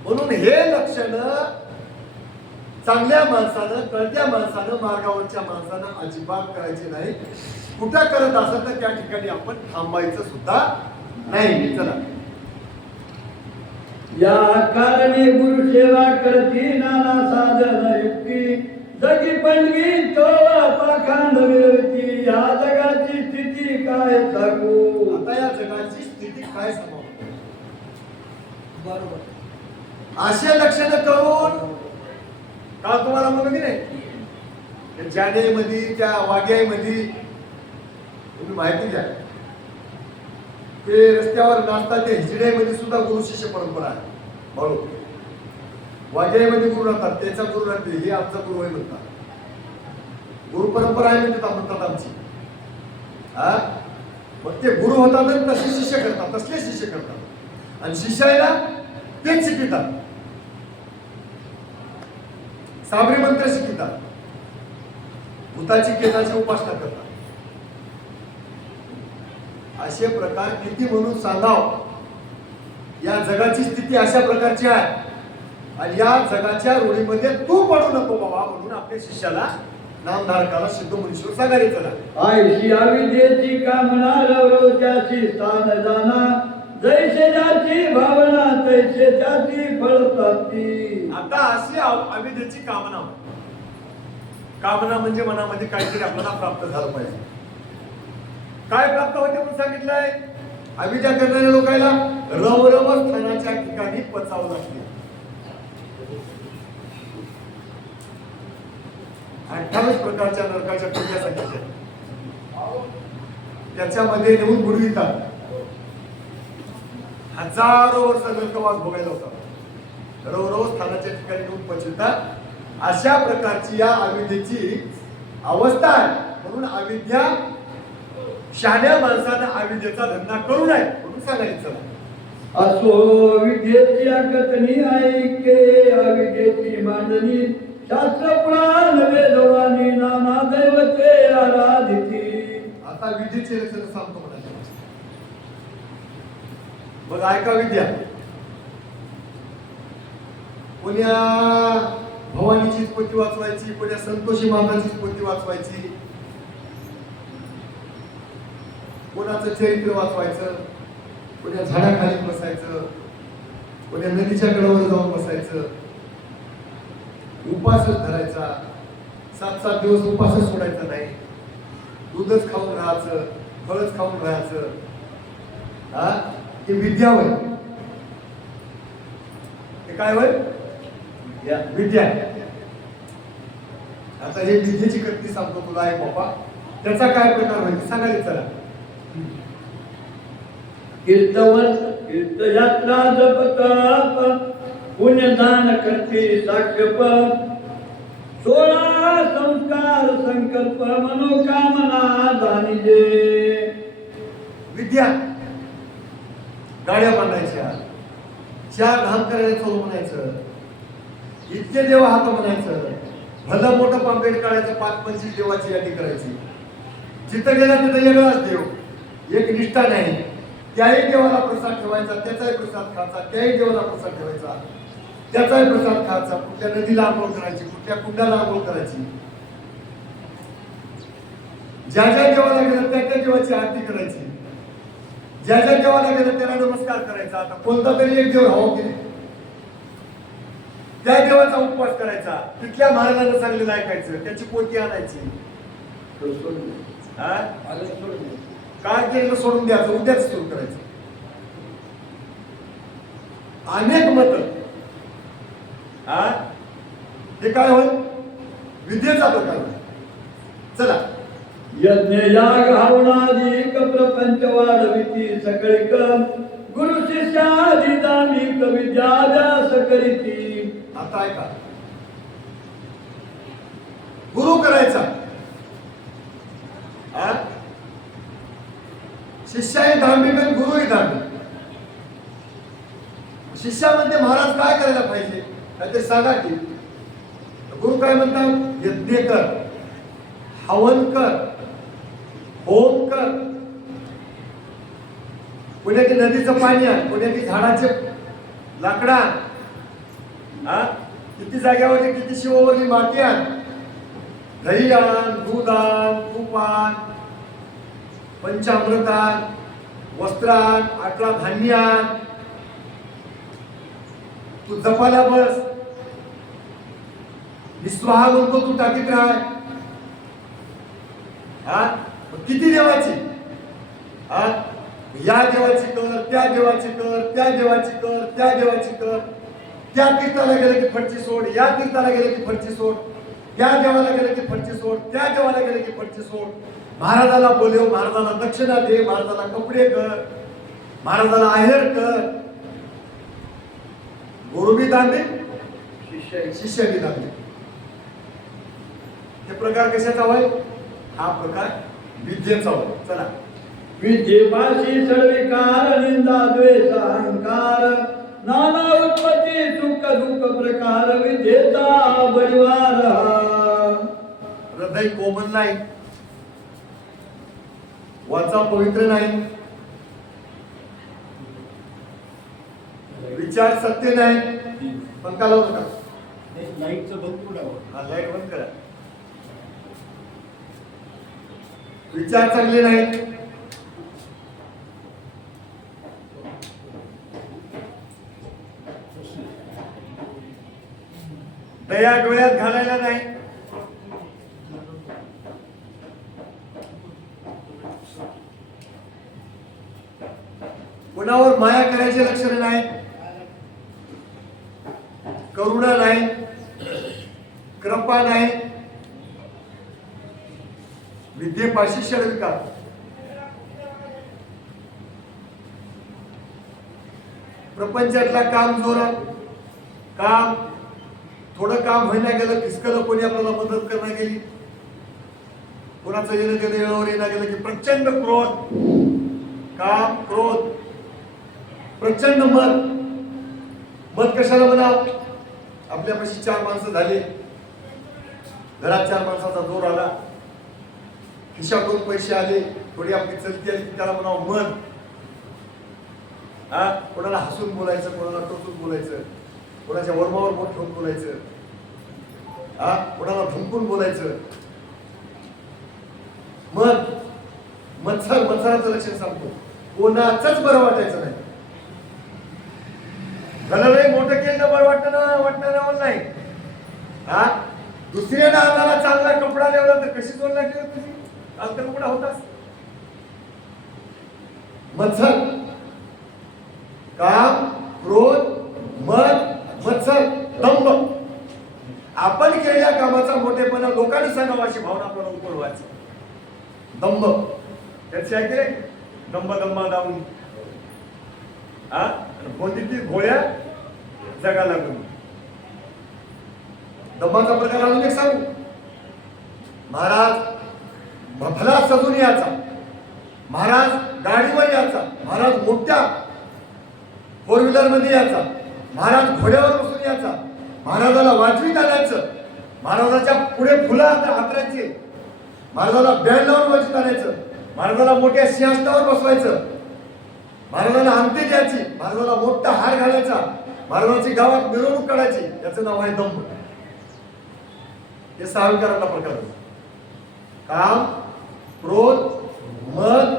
म्हणून हे लक्षण चांगल्या माणसानं, कळत्या माणसानं, मार्गावरच्या माणसानं अजिबात करायचे नाही. कुठं करत असेल तर त्या ठिकाणी आपण थांबायचं सुद्धा नाही. चला. या कारणे गुरु सेवा करती नाना साधन युक्ती, जगी पंडगी तो पाखंड विरवती, या जगाची स्थिती काय सांगू. आता या जगाची स्थिती काय सांगू. बरोबर. असे लक्षण करून का तुम्हाला म्हणून की नाही, जानेमध्ये त्या वाग्यामध्ये तुम्ही माहिती घ्या, ते रस्त्यावर नाचतात ते हिजड्यामध्ये सुद्धा गुरु शिष्य परंपरा आहे. बरोबर. वाग्यामध्ये गुरु राहतात, त्याचा गुरु राहते, हे आमचा गुरु आहे म्हणतात. गुरु परंपरा आहे म्हणतात आमची. हा मग ते गुरु होतात तसे शिष्य करतात, तसले शिष्य करतात. आणि शिष्याला तेच शिकवितात, साबरी मंत्र शिकवितात, भूताची केदाची उपासना करतात. असे प्रकार किती म्हणून सांगाव. या जगाची स्थिती अशा प्रकारची आहे आणि या जगाच्या रूढीमध्ये तू पडू नको बाबा म्हणून आपल्या शिष्याला, नामधारकाला, सिद्ध मुनीश्वर सांगायचं ना. आयशी अविद्येची कामना, रवरवच्याची स्थान जाना, जैसे ज्याची भावना तैसे त्याची फळ प्राप्ती. आता अशी अविद्येची कामना, कामना म्हणजे मनामध्ये काहीतरी आपल्याला प्राप्त झालं पाहिजे. काय प्राप्त होते म्हणून सांगितलंय. अविद्या करणाऱ्या लोकांना रवरव स्थानाच्या ठिकाणी पचावं लागते. 28 प्रकारच्या नरकाच्या कृत्या सांगितल्या, त्याच्यामध्ये नेऊन बुडवितात. हजारो वर्ष नरकवास भोगायला होता, रवरव स्थानाच्या ठिकाणी नेऊन पचवितात. अशा प्रकारची या अविद्येची अवस्था आहे. म्हणून अविद्या, शहाण्या माणसानं अविद्येचा धंदा करू नये म्हणून सांगायचं. असो विद्येची अकथनी ऐके, अविद्येची मांडणी, शास्त्र पुराण वेदवाणी, नाना दैवते आराधिती. आता विद्येचे लक्षण सांगतो म्हणाले. मग ऐका विद्या. कोण्या भवानीचीच पोथी वाचवायची, कोण्या संतोषी माताचीच पोथी वाचवायची, कोणाचं चरित्र वाचवायचं, कोण्या झाडाखाली बसायचं, कोण्या नदीच्या कडावर जाऊन बसायचं, उपासच धरायचा, 7-7 दिवस उपासच सोडायचा नाही, दूधच खाऊन राहायचं, फळच खाऊन राहायचं. हा ते विद्या होय. ते काय होय. विद्या. आता हे विद्येची कृती सांगतो तुला एक बाबा. त्याचा काय प्रकार होईल सांगायला चला. कीर्तवन तीर्थयात्रा जप तप, पुण्यदान करते साक्षप, 16 संस्कार संकल्प मनोकामना जाणीजे. विद्या. गाड्या बांधायच्या, 4 धाम करायला चालू म्हणायचं, इतके देव हात म्हणायचं, भलं मोठं पांपेट काढायचं, 5-25 देवाची यादी करायची. जिथं गेला तिथं वेगळाच देव, एक निष्ठा नाही. त्याही देवाला प्रसाद ठेवायचा, त्याचाही प्रसाद खायचा, त्याही देवाला प्रसाद ठेवायचा, त्याचाही प्रसाद खायचा. कुठल्या नदीला आंघोळ करायची, कुठल्या कुंडाला आंघोळ करायची, ज्या ज्या देवाला गेलं त्या त्या देवाची आरती करायची. ज्या ज्या देवाला गेलं त्याला नमस्कार करायचा. आता कोणता तरी एक देव राहावं की नाही, त्या देवाचा उपवास करायचा, तिथल्या महाराजांना सांगलेलं ऐकायचं, त्याची पोथी आणायची. हा? काय केलं सोडून द्यायचं, उद्याच सुरू करायचं. अनेक मत, हा, हे काय होय, विद्येचा प्रकार होय. चला, यज्ञ याग हवनादिक प्रपंच वाढविती सकळिक गुरु शिष्यादी धार्मिक विद्याभ्यास करीती. आता ऐका, गुरु करायचा, हा, शिष्याही धार्मिक आणि गुरुही धार्मिक. शिष्यामध्ये महाराज काय करायला पाहिजे ते सांगा की. गुरु काय म्हणतात, यज्ञ कर, हवन कर, होम कर, पुण्याची नदीचं पाणी आण, पुण्याची झाडाचे लाकडा, हा, किती जाग्यावर किती शिवावरली माती आण, दही आण, दूध आण, तूप आण, पंचामृत आण, वस्त्र आण, 18 धान्य आण, तू जपाला बस, निस्वाहा म्हणतो तू टाकीत राह. हा, किती देवाची, हा, या देवाची कर, त्या देवाची कर, त्या देवाची कर, त्या देवाची कर. त्या तीर्थाला गेलं की फटची सोड, या तीर्थाला गेलं की फटची सोड, त्या देवाला गेलं की फटची सोड, त्या देवाला गेलं की फटची सोड. महाराजाला बोलव, महाराजाला दक्षिणा दे, महाराजाला कपडे कर, महाराजाला आहेर कर. गुरु बी दान दे, शिष्य बी दान दे. हे प्रकार कशाचा होय, हा प्रकार विद्येचा होय. चला, विद्येपाशी सर्विकार निंदा द्वेष अहंकार नाना उत्पत्ती सुख दुःख प्रकार विद्येचा बळीवार. हृदय कोमल नाही, वाचा पवित्र नाही, विचार सत्य नाही. पंखा लावू नका, लाईटचं बंद करून हा लाईट बंद करा. विचार चांगले नाहीत, दया डोळ्यात घालायला नाही, कुणावर माया करायचे लक्षण नाही, करुणा नाही, कृपा नाही. विद्येपाशी षडविकार. प्रपंचातला काम जोरात, काम थोडं काम व्हायला गेलं, फिसकलं, कोणी आपल्याला मदत करण्यात गेली, कोणाचं येणं गेलं, वेळेवर येणं गेलं की प्रचंड क्रोध, काम, क्रोध, प्रचंड मत. मत कशाला म्हणाव, आपल्यापाशी 4 माणसं झाली, घरात 4 माणसाचा जोर आला, खिशातून पैसे आले, थोडी आपली चलती आली की त्याला म्हणाव मन. हा, कोणाला हसून बोलायचं, कोणाला टोचून बोलायचं, कोणाच्या वर्मावर बोट ठेवून बोलायचं, हा, कोणाला धुंकून बोलायचं. मत, मत्सराचं लक्षण सांगतो, कोणाचंच बरं वाटायचं नाही. झालं मोठं केलं बरं वाटणार नाही. हा, दुसऱ्याने आम्हाला चांगला कपडा लावला तर कशी जोड लागली तुझी, चालता कपडा होतास. मत्सर, काम, क्रोध, मत, मत्सर, दंभ. आपण केलेल्या कामाचा मोठेपणा लोकांनी सांगावं अशी भावना आपल्याला उपळवायची. दंभ, त्याची ऐकले, दंभ दंभा दावून, हा, कोणती भोळ्या जगा लागून. दंभाचा प्रकार अजून एक सांगू. महाराज भला सजून यायचा, महाराज गाडीवर यायचा, महाराज मोठ्या 4 व्हीलर मध्ये यायचा, महाराज घोड्यावर बसून यायचा, महाराजाला वाजवीत आणायचं, महाराजाच्या पुढे फुलं हातरायचे, महाराजाला बँड लावून वाजवीत आणायचं, महाराजाला मोठ्या सिंहासनावर बसवायचं, महाराजाला अंगठी द्यायची, महाराजाला मोठा हार घालायचा, महाराजाची गावात मिरवणूक काढायची. याचं नाव आहे दंभ. हे 6 विकारांना प्रकार आहे. काम, क्रोध, मद,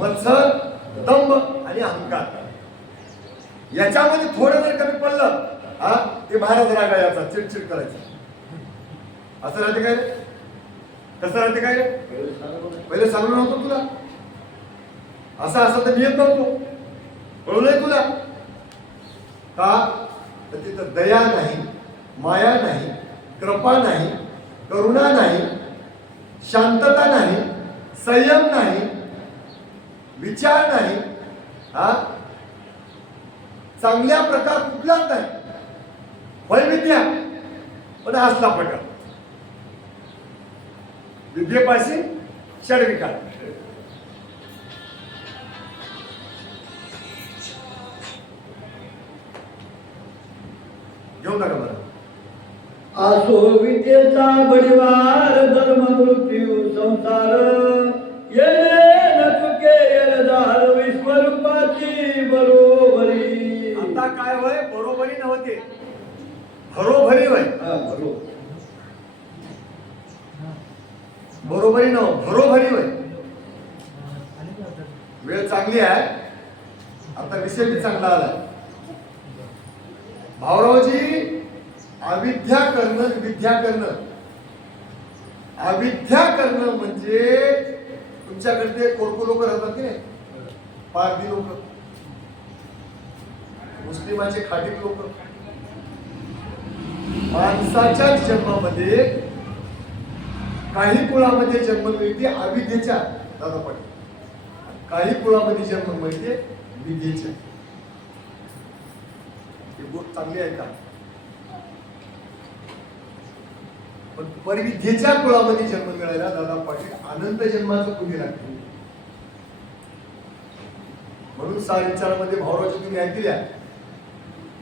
मत्सर, दंभ आणि अहंकार. याच्यामध्ये थोडं जर कमी पडलं ते महाराज रागा याचा, चिडचिड करायचा. असं राहते काय रे? कसं राहते काय रे? पहिले सांगलो नव्हतं तुला? असं तर नियत नव्हतो, कळलंय तुला का? तर तिथं दया नाही, माया नाही, कृपा नाही, करुणा नाही, शांतता नाही, संयम नाही, विचार नाही, चांगल्या प्रकार कुठलाच नाही. वैविध्या पण असला प्रकार. विद्येपाशी षडविकार. घेऊन टाका बरं. असो विद्येचा बळीवार धर्म मृत्यू संसार येणे न चुके येरदार विश्वरूपाची बरोबरी. आता काय होय? बरोबरी नव्हते, भरोभरी होय. बरोबरी नव्ह, भरोभरी होय. वेळ चांगली आहे, आता विषय बी चांगला आला. भाऊरावजी, अविद्या करणं, विद्या करणं. अविद्या करणं म्हणजे तुमच्याकडे ते कोरकू लोक राहतात की नाही, पारधी लोक, मुस्लिमाचे खाटीक लोक. माणसाच्या जन्मामध्ये काही कुळामध्ये जन्म मिळते अविद्येच्या, दादा पाटील, काही कुळामध्ये जन्म मिळते विद्येच्या. ही गोष्ट चांगली आहे का? पण परविद्येच्या कुळामध्ये जन्म मिळायला दादा पाटील अनंत जन्माचं पुण्य लागते. म्हणून साडेचारमध्ये भाऊरावजी तुम्ही ऐकल्या,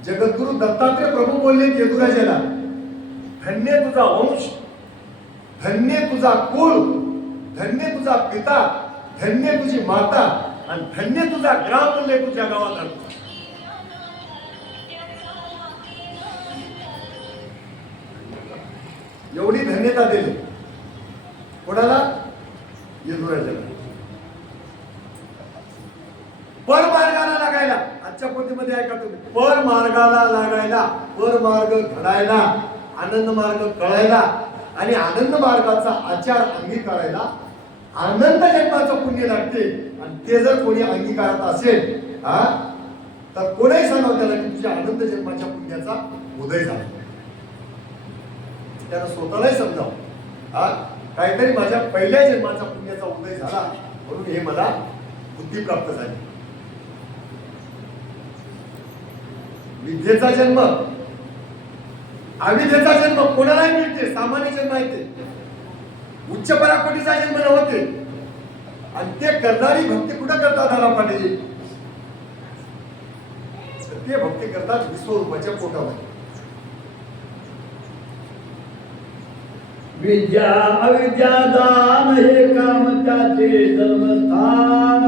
जगद्गुरु दत्तात्रय प्रभू बोलले यदुराजाला, धन्य तुझा वंश, धन्य तुझा कुळ, धन्य तुझा पिता, धन्य तुझी माता आणि धन्य तुझा ग्राम म्हणले तुझ्या गावात राहतो. एवढी धन्यता दिली कोणाला? यदुराजाला. परमार्गाला लागायला, आजच्या पोथीमध्ये ऐका तुम्ही, परमार्गाला लागायला, परमार्ग घडायला, आनंद मार्ग कळायला आणि आनंद मार्गाचा आचार अंगीकारायला आनंद जन्माचं पुण्य लागते. आणि ते जर कोणी अंगीकारत असेल तर कोणीही सांगावं त्याला की तुझ्या आनंद जन्माच्या पुण्याचा उदय झाला. त्याला स्वतःलाही समजावं काहीतरी माझ्या पहिल्या जन्माचा पुण्याचा उदय झाला म्हणून हे मला बुद्धी प्राप्त झाली. विद्येचा जन्म, अविद्येचा जन्म कोणालाही मिळते, सामान्य जन्म आहे ते, उच्च पराकोटीचा जन्म नव्हते. आणि ते करणारी भक्ती कुठं करतात आला पाटील? ते भक्ती करतात विश्वरूपाच्या पोटामध्ये. विद्या अविद्या दान हे काम त्याचे जन्मस्थान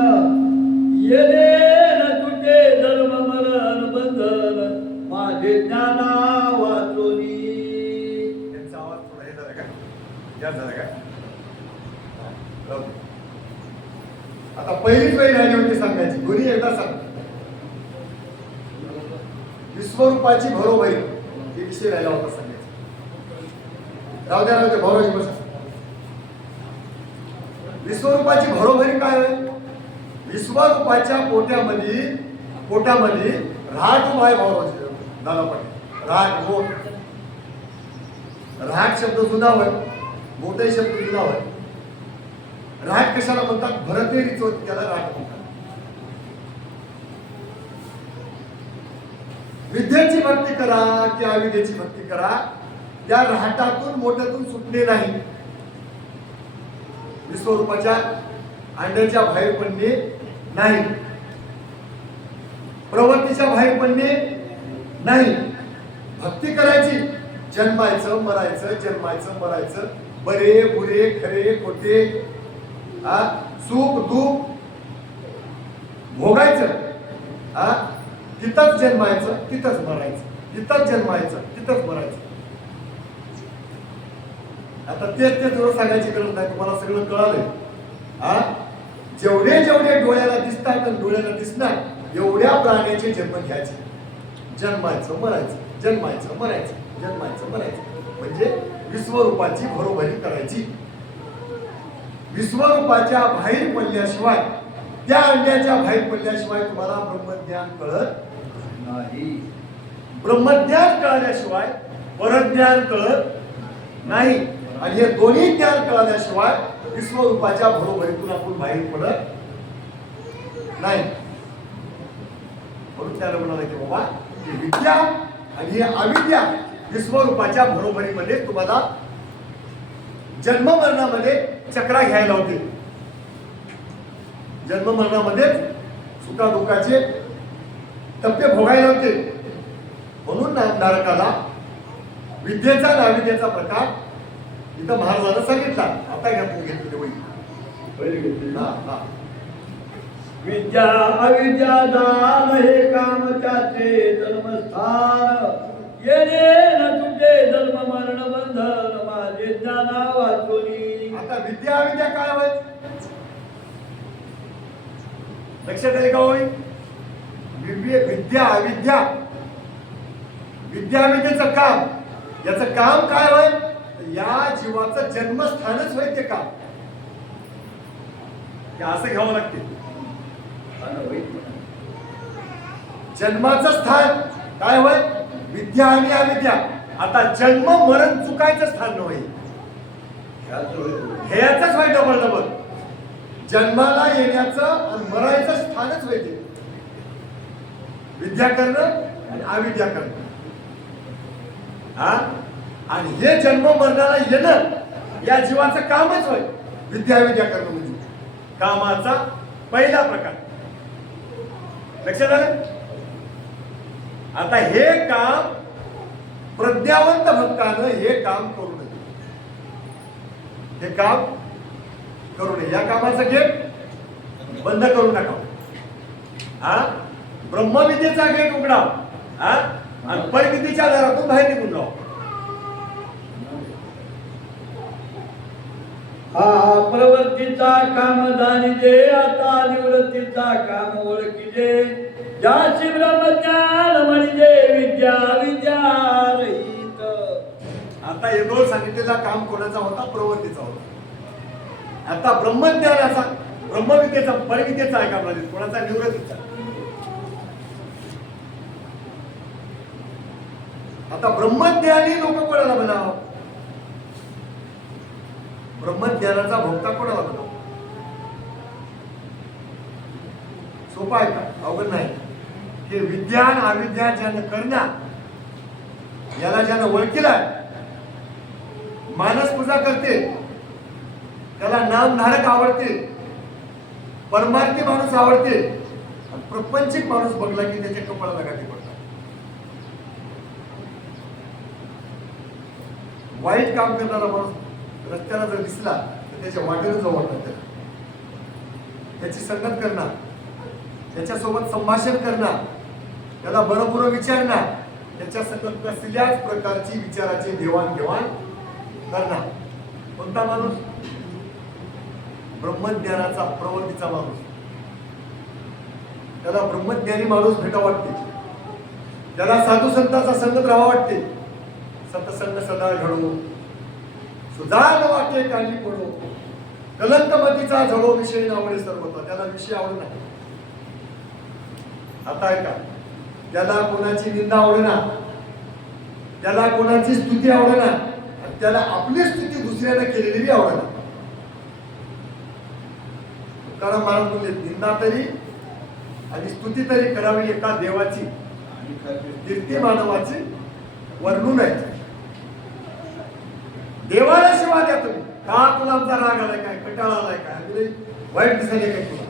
येणे न तुटे जन्म मरण बंधन माझे ज्ञाना वाचोनी. त्यांचा आवाज थोडा हे झाला का? जास्त झाला का? आता पहिलीच वेळ राहिली होती सांगायची, दोन्ही एकदा सांग. विश्वरूपाची भरोभरी हे विषय राहिला होता सांगायचा. राहू द्या भाऊराजी बसा. विश्वरूपाची भरोभरी काय आहे? विश्वरूपाच्या पोटामध्ये राहट उभा आहे भाऊराजी, दादा पाटील. राहट, बोट. राहट शब्द जुना होय, बोटही शब्द जुना होय. राहट कशाला म्हणतात? भरतेरीच होती, त्याला राहट म्हणतात. विद्येची भक्ती करा की अविद्येची भक्ती करा, त्या राहटातून मोठ्यातून सुटणे नाही. विश्वरूपाच्या अंड्याच्या बाहेर पडणे नाही, प्रवृत्तीच्या बाहेर पडणे नाही. भक्ती करायची, जन्मायचं मरायचं, जन्मायचं मरायचं, बरे बुरे खरे खोटे, सुख दुःख भोगायचं. तिथंच जन्मायचं, तिथंच मरायचं, तिथंच जन्मायचं, तिथंच मरायचं. आता तेच रोज सांगायची गरज नाही, तुम्हाला सगळं कळालंय. जेवढे जेवढे डोळ्याला दिसतात आणि डोळ्याला दिसणार एवढ्या प्राण्याचे जन्म घ्यायचे. जन्मायचं मरायचं, जन्मायचं मरायचं, जन्मायचं मरायचं, म्हणजे विश्वरूपाची बरोबरी करायची. विश्वरूपाच्या बाहेर पडल्याशिवाय, त्या अंड्याच्या बाहेर पडल्याशिवाय तुम्हाला ब्रह्मज्ञान कळत नाही. ब्रह्मज्ञान कळल्याशिवाय परज्ञान कळत नाही. आणि हे दोन्ही ज्ञान कळल्याशिवाय विश्वरूपाच्या बरोबरीतून आपण बाहेर पडत नाही. म्हणून त्याला म्हणाला की बाबा ही विद्या आणि ही अविद्या विश्वरूपाच्या बरोबरीमध्ये तुम्हाला जन्म मरणामध्ये चक्रा घ्यायला होते. जन्म मरणामध्ये सुखादुःखाचे टप्पे भोगायला होते. म्हणून नामधारकाला विद्येचा आणि अविद्येचा प्रकार इथं महाराजांना सांगितला. आता घेतलं ते वही. विद्या अविद्या दान हे काम त्याचे जन्मस्थान, येणे न तुझे जन्म मरण बंधन माझे ज्ञाना वाचोनी. आता विद्या अविद्या काय होय? लक्षात आले का होय? विद्या अविद्या, विद्या अविद्येचं काम, याचं काम काय होय? या जीवाचं जन्मस्थानच होय ते काम. हे असं घ्यावं लागते. जन्माचं स्थान काय होय? विद्या आणि अविद्या. आता जन्म मरण चुकायचं स्थान नव्हे, हे याच होय डबल डबल. जन्माला येण्याचं आणि मरायचं स्थानच होय ते. विद्या करणं आणि अविद्या करणं. हा, आणि हे जन्म मरणाला येणं या जीवाचं कामच होय. विद्या अविद्या करणं म्हणजे कामाचा पहिला प्रकार. लक्षात आलं? आता हे काम प्रज्ञावंत भक्तानं हे काम करू नये. हे काम करू नये. या कामाचं गेट बंद करू नका. हा, ब्रह्मविद्येचा गेट उघडाव. हा, आणि परविद्येच्या दारातून बाहेर निघून जाऊ. हा प्रवृत्तीचा काम जाणीजे, आता निवृत्तीचा काम ओळखीजे. ज्याची ब्रह्मज्ञान म्हणजे विद्या विद्या रहित. आता हे दोन सांगितलेला काम कोणाचा होता? प्रवृत्तीचा होता. आता ब्रह्मज्ञानाचा, ब्रह्मविद्येचा, परविद्येचा आहे का म्हणजे कोणाचा? निवृत्तीचा. आता ब्रह्मज्ञानी लोक कोणाला म्हणावं? ब्रह्मज्ञानाचा भोगता कोणाला म्हणावं? सोपा आहे का? अवघड नाही. की विज्ञान अविद्या ज्यानं करण्या, याला ज्यानं ओळखीलाय, मानस पूजा करते, त्याला नामधारक आवडते, परमार्थी माणूस आवडते, प्रपंचिक माणूस बघला की त्याच्या कपाळाला गाठी पडतात. वाईट काम करणारा माणूस रस्त्याला जर दिसला तर त्याच्या वाटेला जाऊ वाटतात. त्याला त्याची संगत करणार, त्याच्यासोबत संभाषण करणार, त्याला बरोबर विचारणार, त्याच्या संगत कसल्याच प्रकारची विचाराची देवाणघेवाण करणार. कोणता माणूस? ब्रह्मज्ञानाचा, प्रवृत्तीचा माणूस. त्याला ब्रह्मज्ञानी माणूस भेटा वाटते, त्याला साधू संतांचा संगत राहावा वाटते. सतसंग सदा घडो, सुधार वाटे काली पडो, कलंकमतीचा झडो विषय आवडे सर्वता. त्याला विषय आवड नाही. आता आहे का? त्याला कोणाची निंदा आवडेना, त्याला कोणाची स्तुती आवडेना, त्याला आपली स्तुती दुसऱ्याने केलेली आवडेना. कारण महाराज बोलले, निंदा तरी आणि स्तुती तरी करावी एका देवाची, कीर्ती मानवाची वर्णून आहे. देवाला शिवा द्या तुम्ही. का तुला आमचा राग आलाय काय, कटाळा आलाय काय, वाईट दिसायला काय तुला?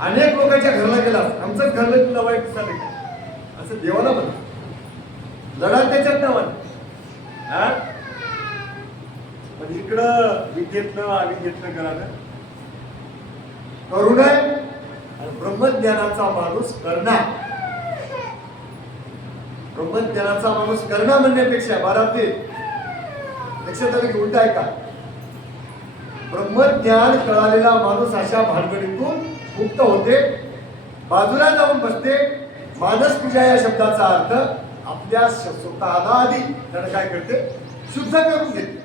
अनेक लोकांच्या घरला गेला, आमचंच घरला तुला वाईट दिसायला काय, असं देवाला म्हणा. लढा त्याच्यात ना. पण इकडं विद्येतनं अविद्येतनं करायला करू नये. आणि ब्रह्मज्ञानाचा माणूस करणार, ब्रह्मज्ञानाचा माणूस करणार म्हणण्यापेक्षा बाराते लक्षात आलं की उलट आहे का? ब्रह्मज्ञान कळालेला माणूस अशा भानगडीतून मुक्त होते, बाजूला जाऊन बसते. मानस पूजा या शब्दाचा अर्थ आपल्या स्वतःला आधी त्यानं काय करते, शुद्ध करून घेते.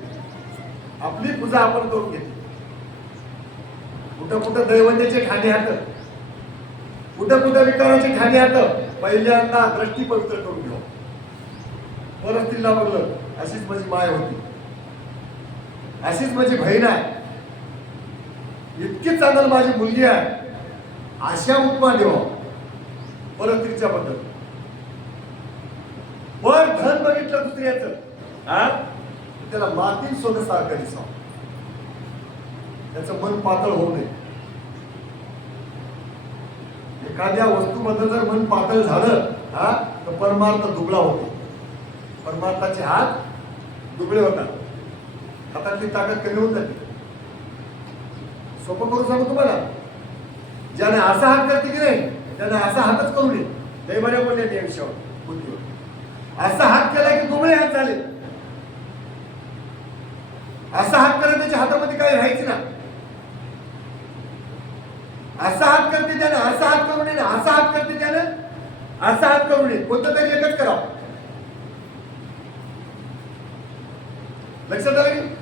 आपली पूजा आपण करून घेते. कुठं कुठं दैवतेचे ठाणे हात, कुठं कुठं विकाराचे ठाणे हात, पहिल्यांदा दृष्टी पवित्र करून घेऊ. परस्त्रीला बोललं अशीच माझी माय होती, अशीच माझी बहीण आहे, इतकी चांगली माझी मुलगी आहे, अशा उपमा देवा परस्त्रीच्या बद्दल. वर धन बघितलं दुसऱ्याचं, त्याला मातीत सोन्यासारखं दिसावं, त्याचं मन पातळ होऊ नये. एखाद्या वस्तूमध्ये जर मन पातळ झालं तर परमार्थ दुबळा होतो. परमार्थाचे हात दुबळे होतात, हातातली ताकद कमी होऊन जाते. सोपं करून सांगू तुम्हाला, ज्याने असा हात करते की नाही त्याने असा हातच करू नये. दैवाने बोलले या विषयावर बुद्धीवर. असा हात केला की दुबळे हात झाले. असा हात करत त्याच्या हातामध्ये काही राहायचं ना. असा हात करते त्याने असा हात करू नये, असा हात करते त्याने असा हात करू नये. कोणतं तरी एकच करावं. लक्षात आलं की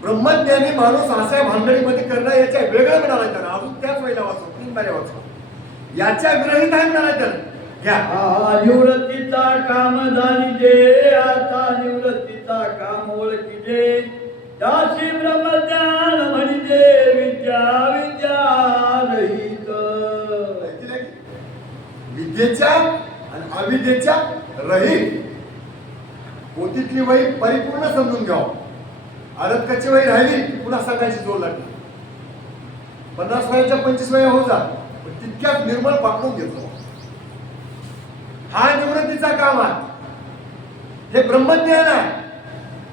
ब्रह्मज्ञानी माणूस अशा भानगडीमध्ये करणं याच्या वेगळं म्हणाला त्यानं. अजून त्याच वेळेला वाचव, 3 बाऱ्या वाचव. याच्या विरहित आहे म्हणाला त्यानं. घ्या निवृत्तीचा काम जाणीजे, आता निवृत्तीचा काम ओळखीजे, त्याची ब्रह्मज्ञान म्हणजे विद्या विद्या रहित. विद्येच्या आणि अविद्येच्या रहित. पोथीतली वही परिपूर्ण समजून घ्यावं. आरतकाची वही राहिली की पुन्हा सांगायची जोर लागली. 50 वयाच्या 25 वया होऊ जा, पण तितक्यात निर्मळ पाकडून घेतो. हा निवृत्तीचा काम आहे. हे ब्रह्मज्ञान आहे.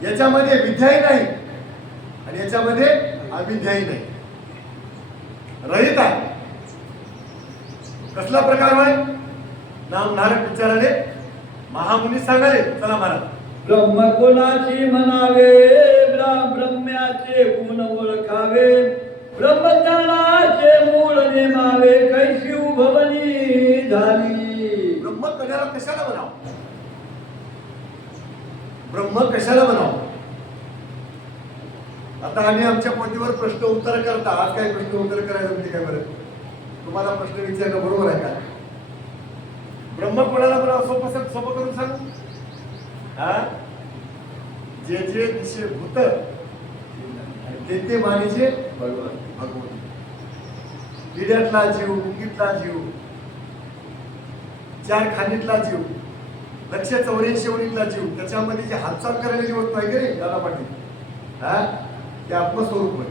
याच्यामध्ये विद्याही नाही आणि याच्यामध्ये अविद्याही नाही, रहित आहे. कसला प्रकार आहे? नाम धारक विचाराले महामुनी सांगाले. चला महाराज. ब्रह्म कोणाची म्हणावे, ब्रह्म्याचे गुण ओळखावे, ब्रह्मज्ञानाचे मूळ नेमावे, कैशी उभवनी झाली. ब्रह्म कशाला म्हणावं? ब्रह्म कशाला म्हणावं? आता आम्ही आमच्या पोथीवर प्रश्न उत्तर करता. आज काय प्रश्न उत्तर करायचं म्हणजे काय? बरं, तुम्हाला प्रश्न विचारणं बरोबर आहे का? ब्रह्म कोणाला म्हणावं? सोपं करून सांगू. जे जे दिशे भूत ते मानीचे भगवान. किड्यातला जीव, मुंगीतला जीव, 4 खाणीतला जीव, 184 जीव, त्याच्यामध्ये जी हालचाल करायची वस्तू आहे की नाही त्याला पाठी ते आत्मस्वरूप आहे.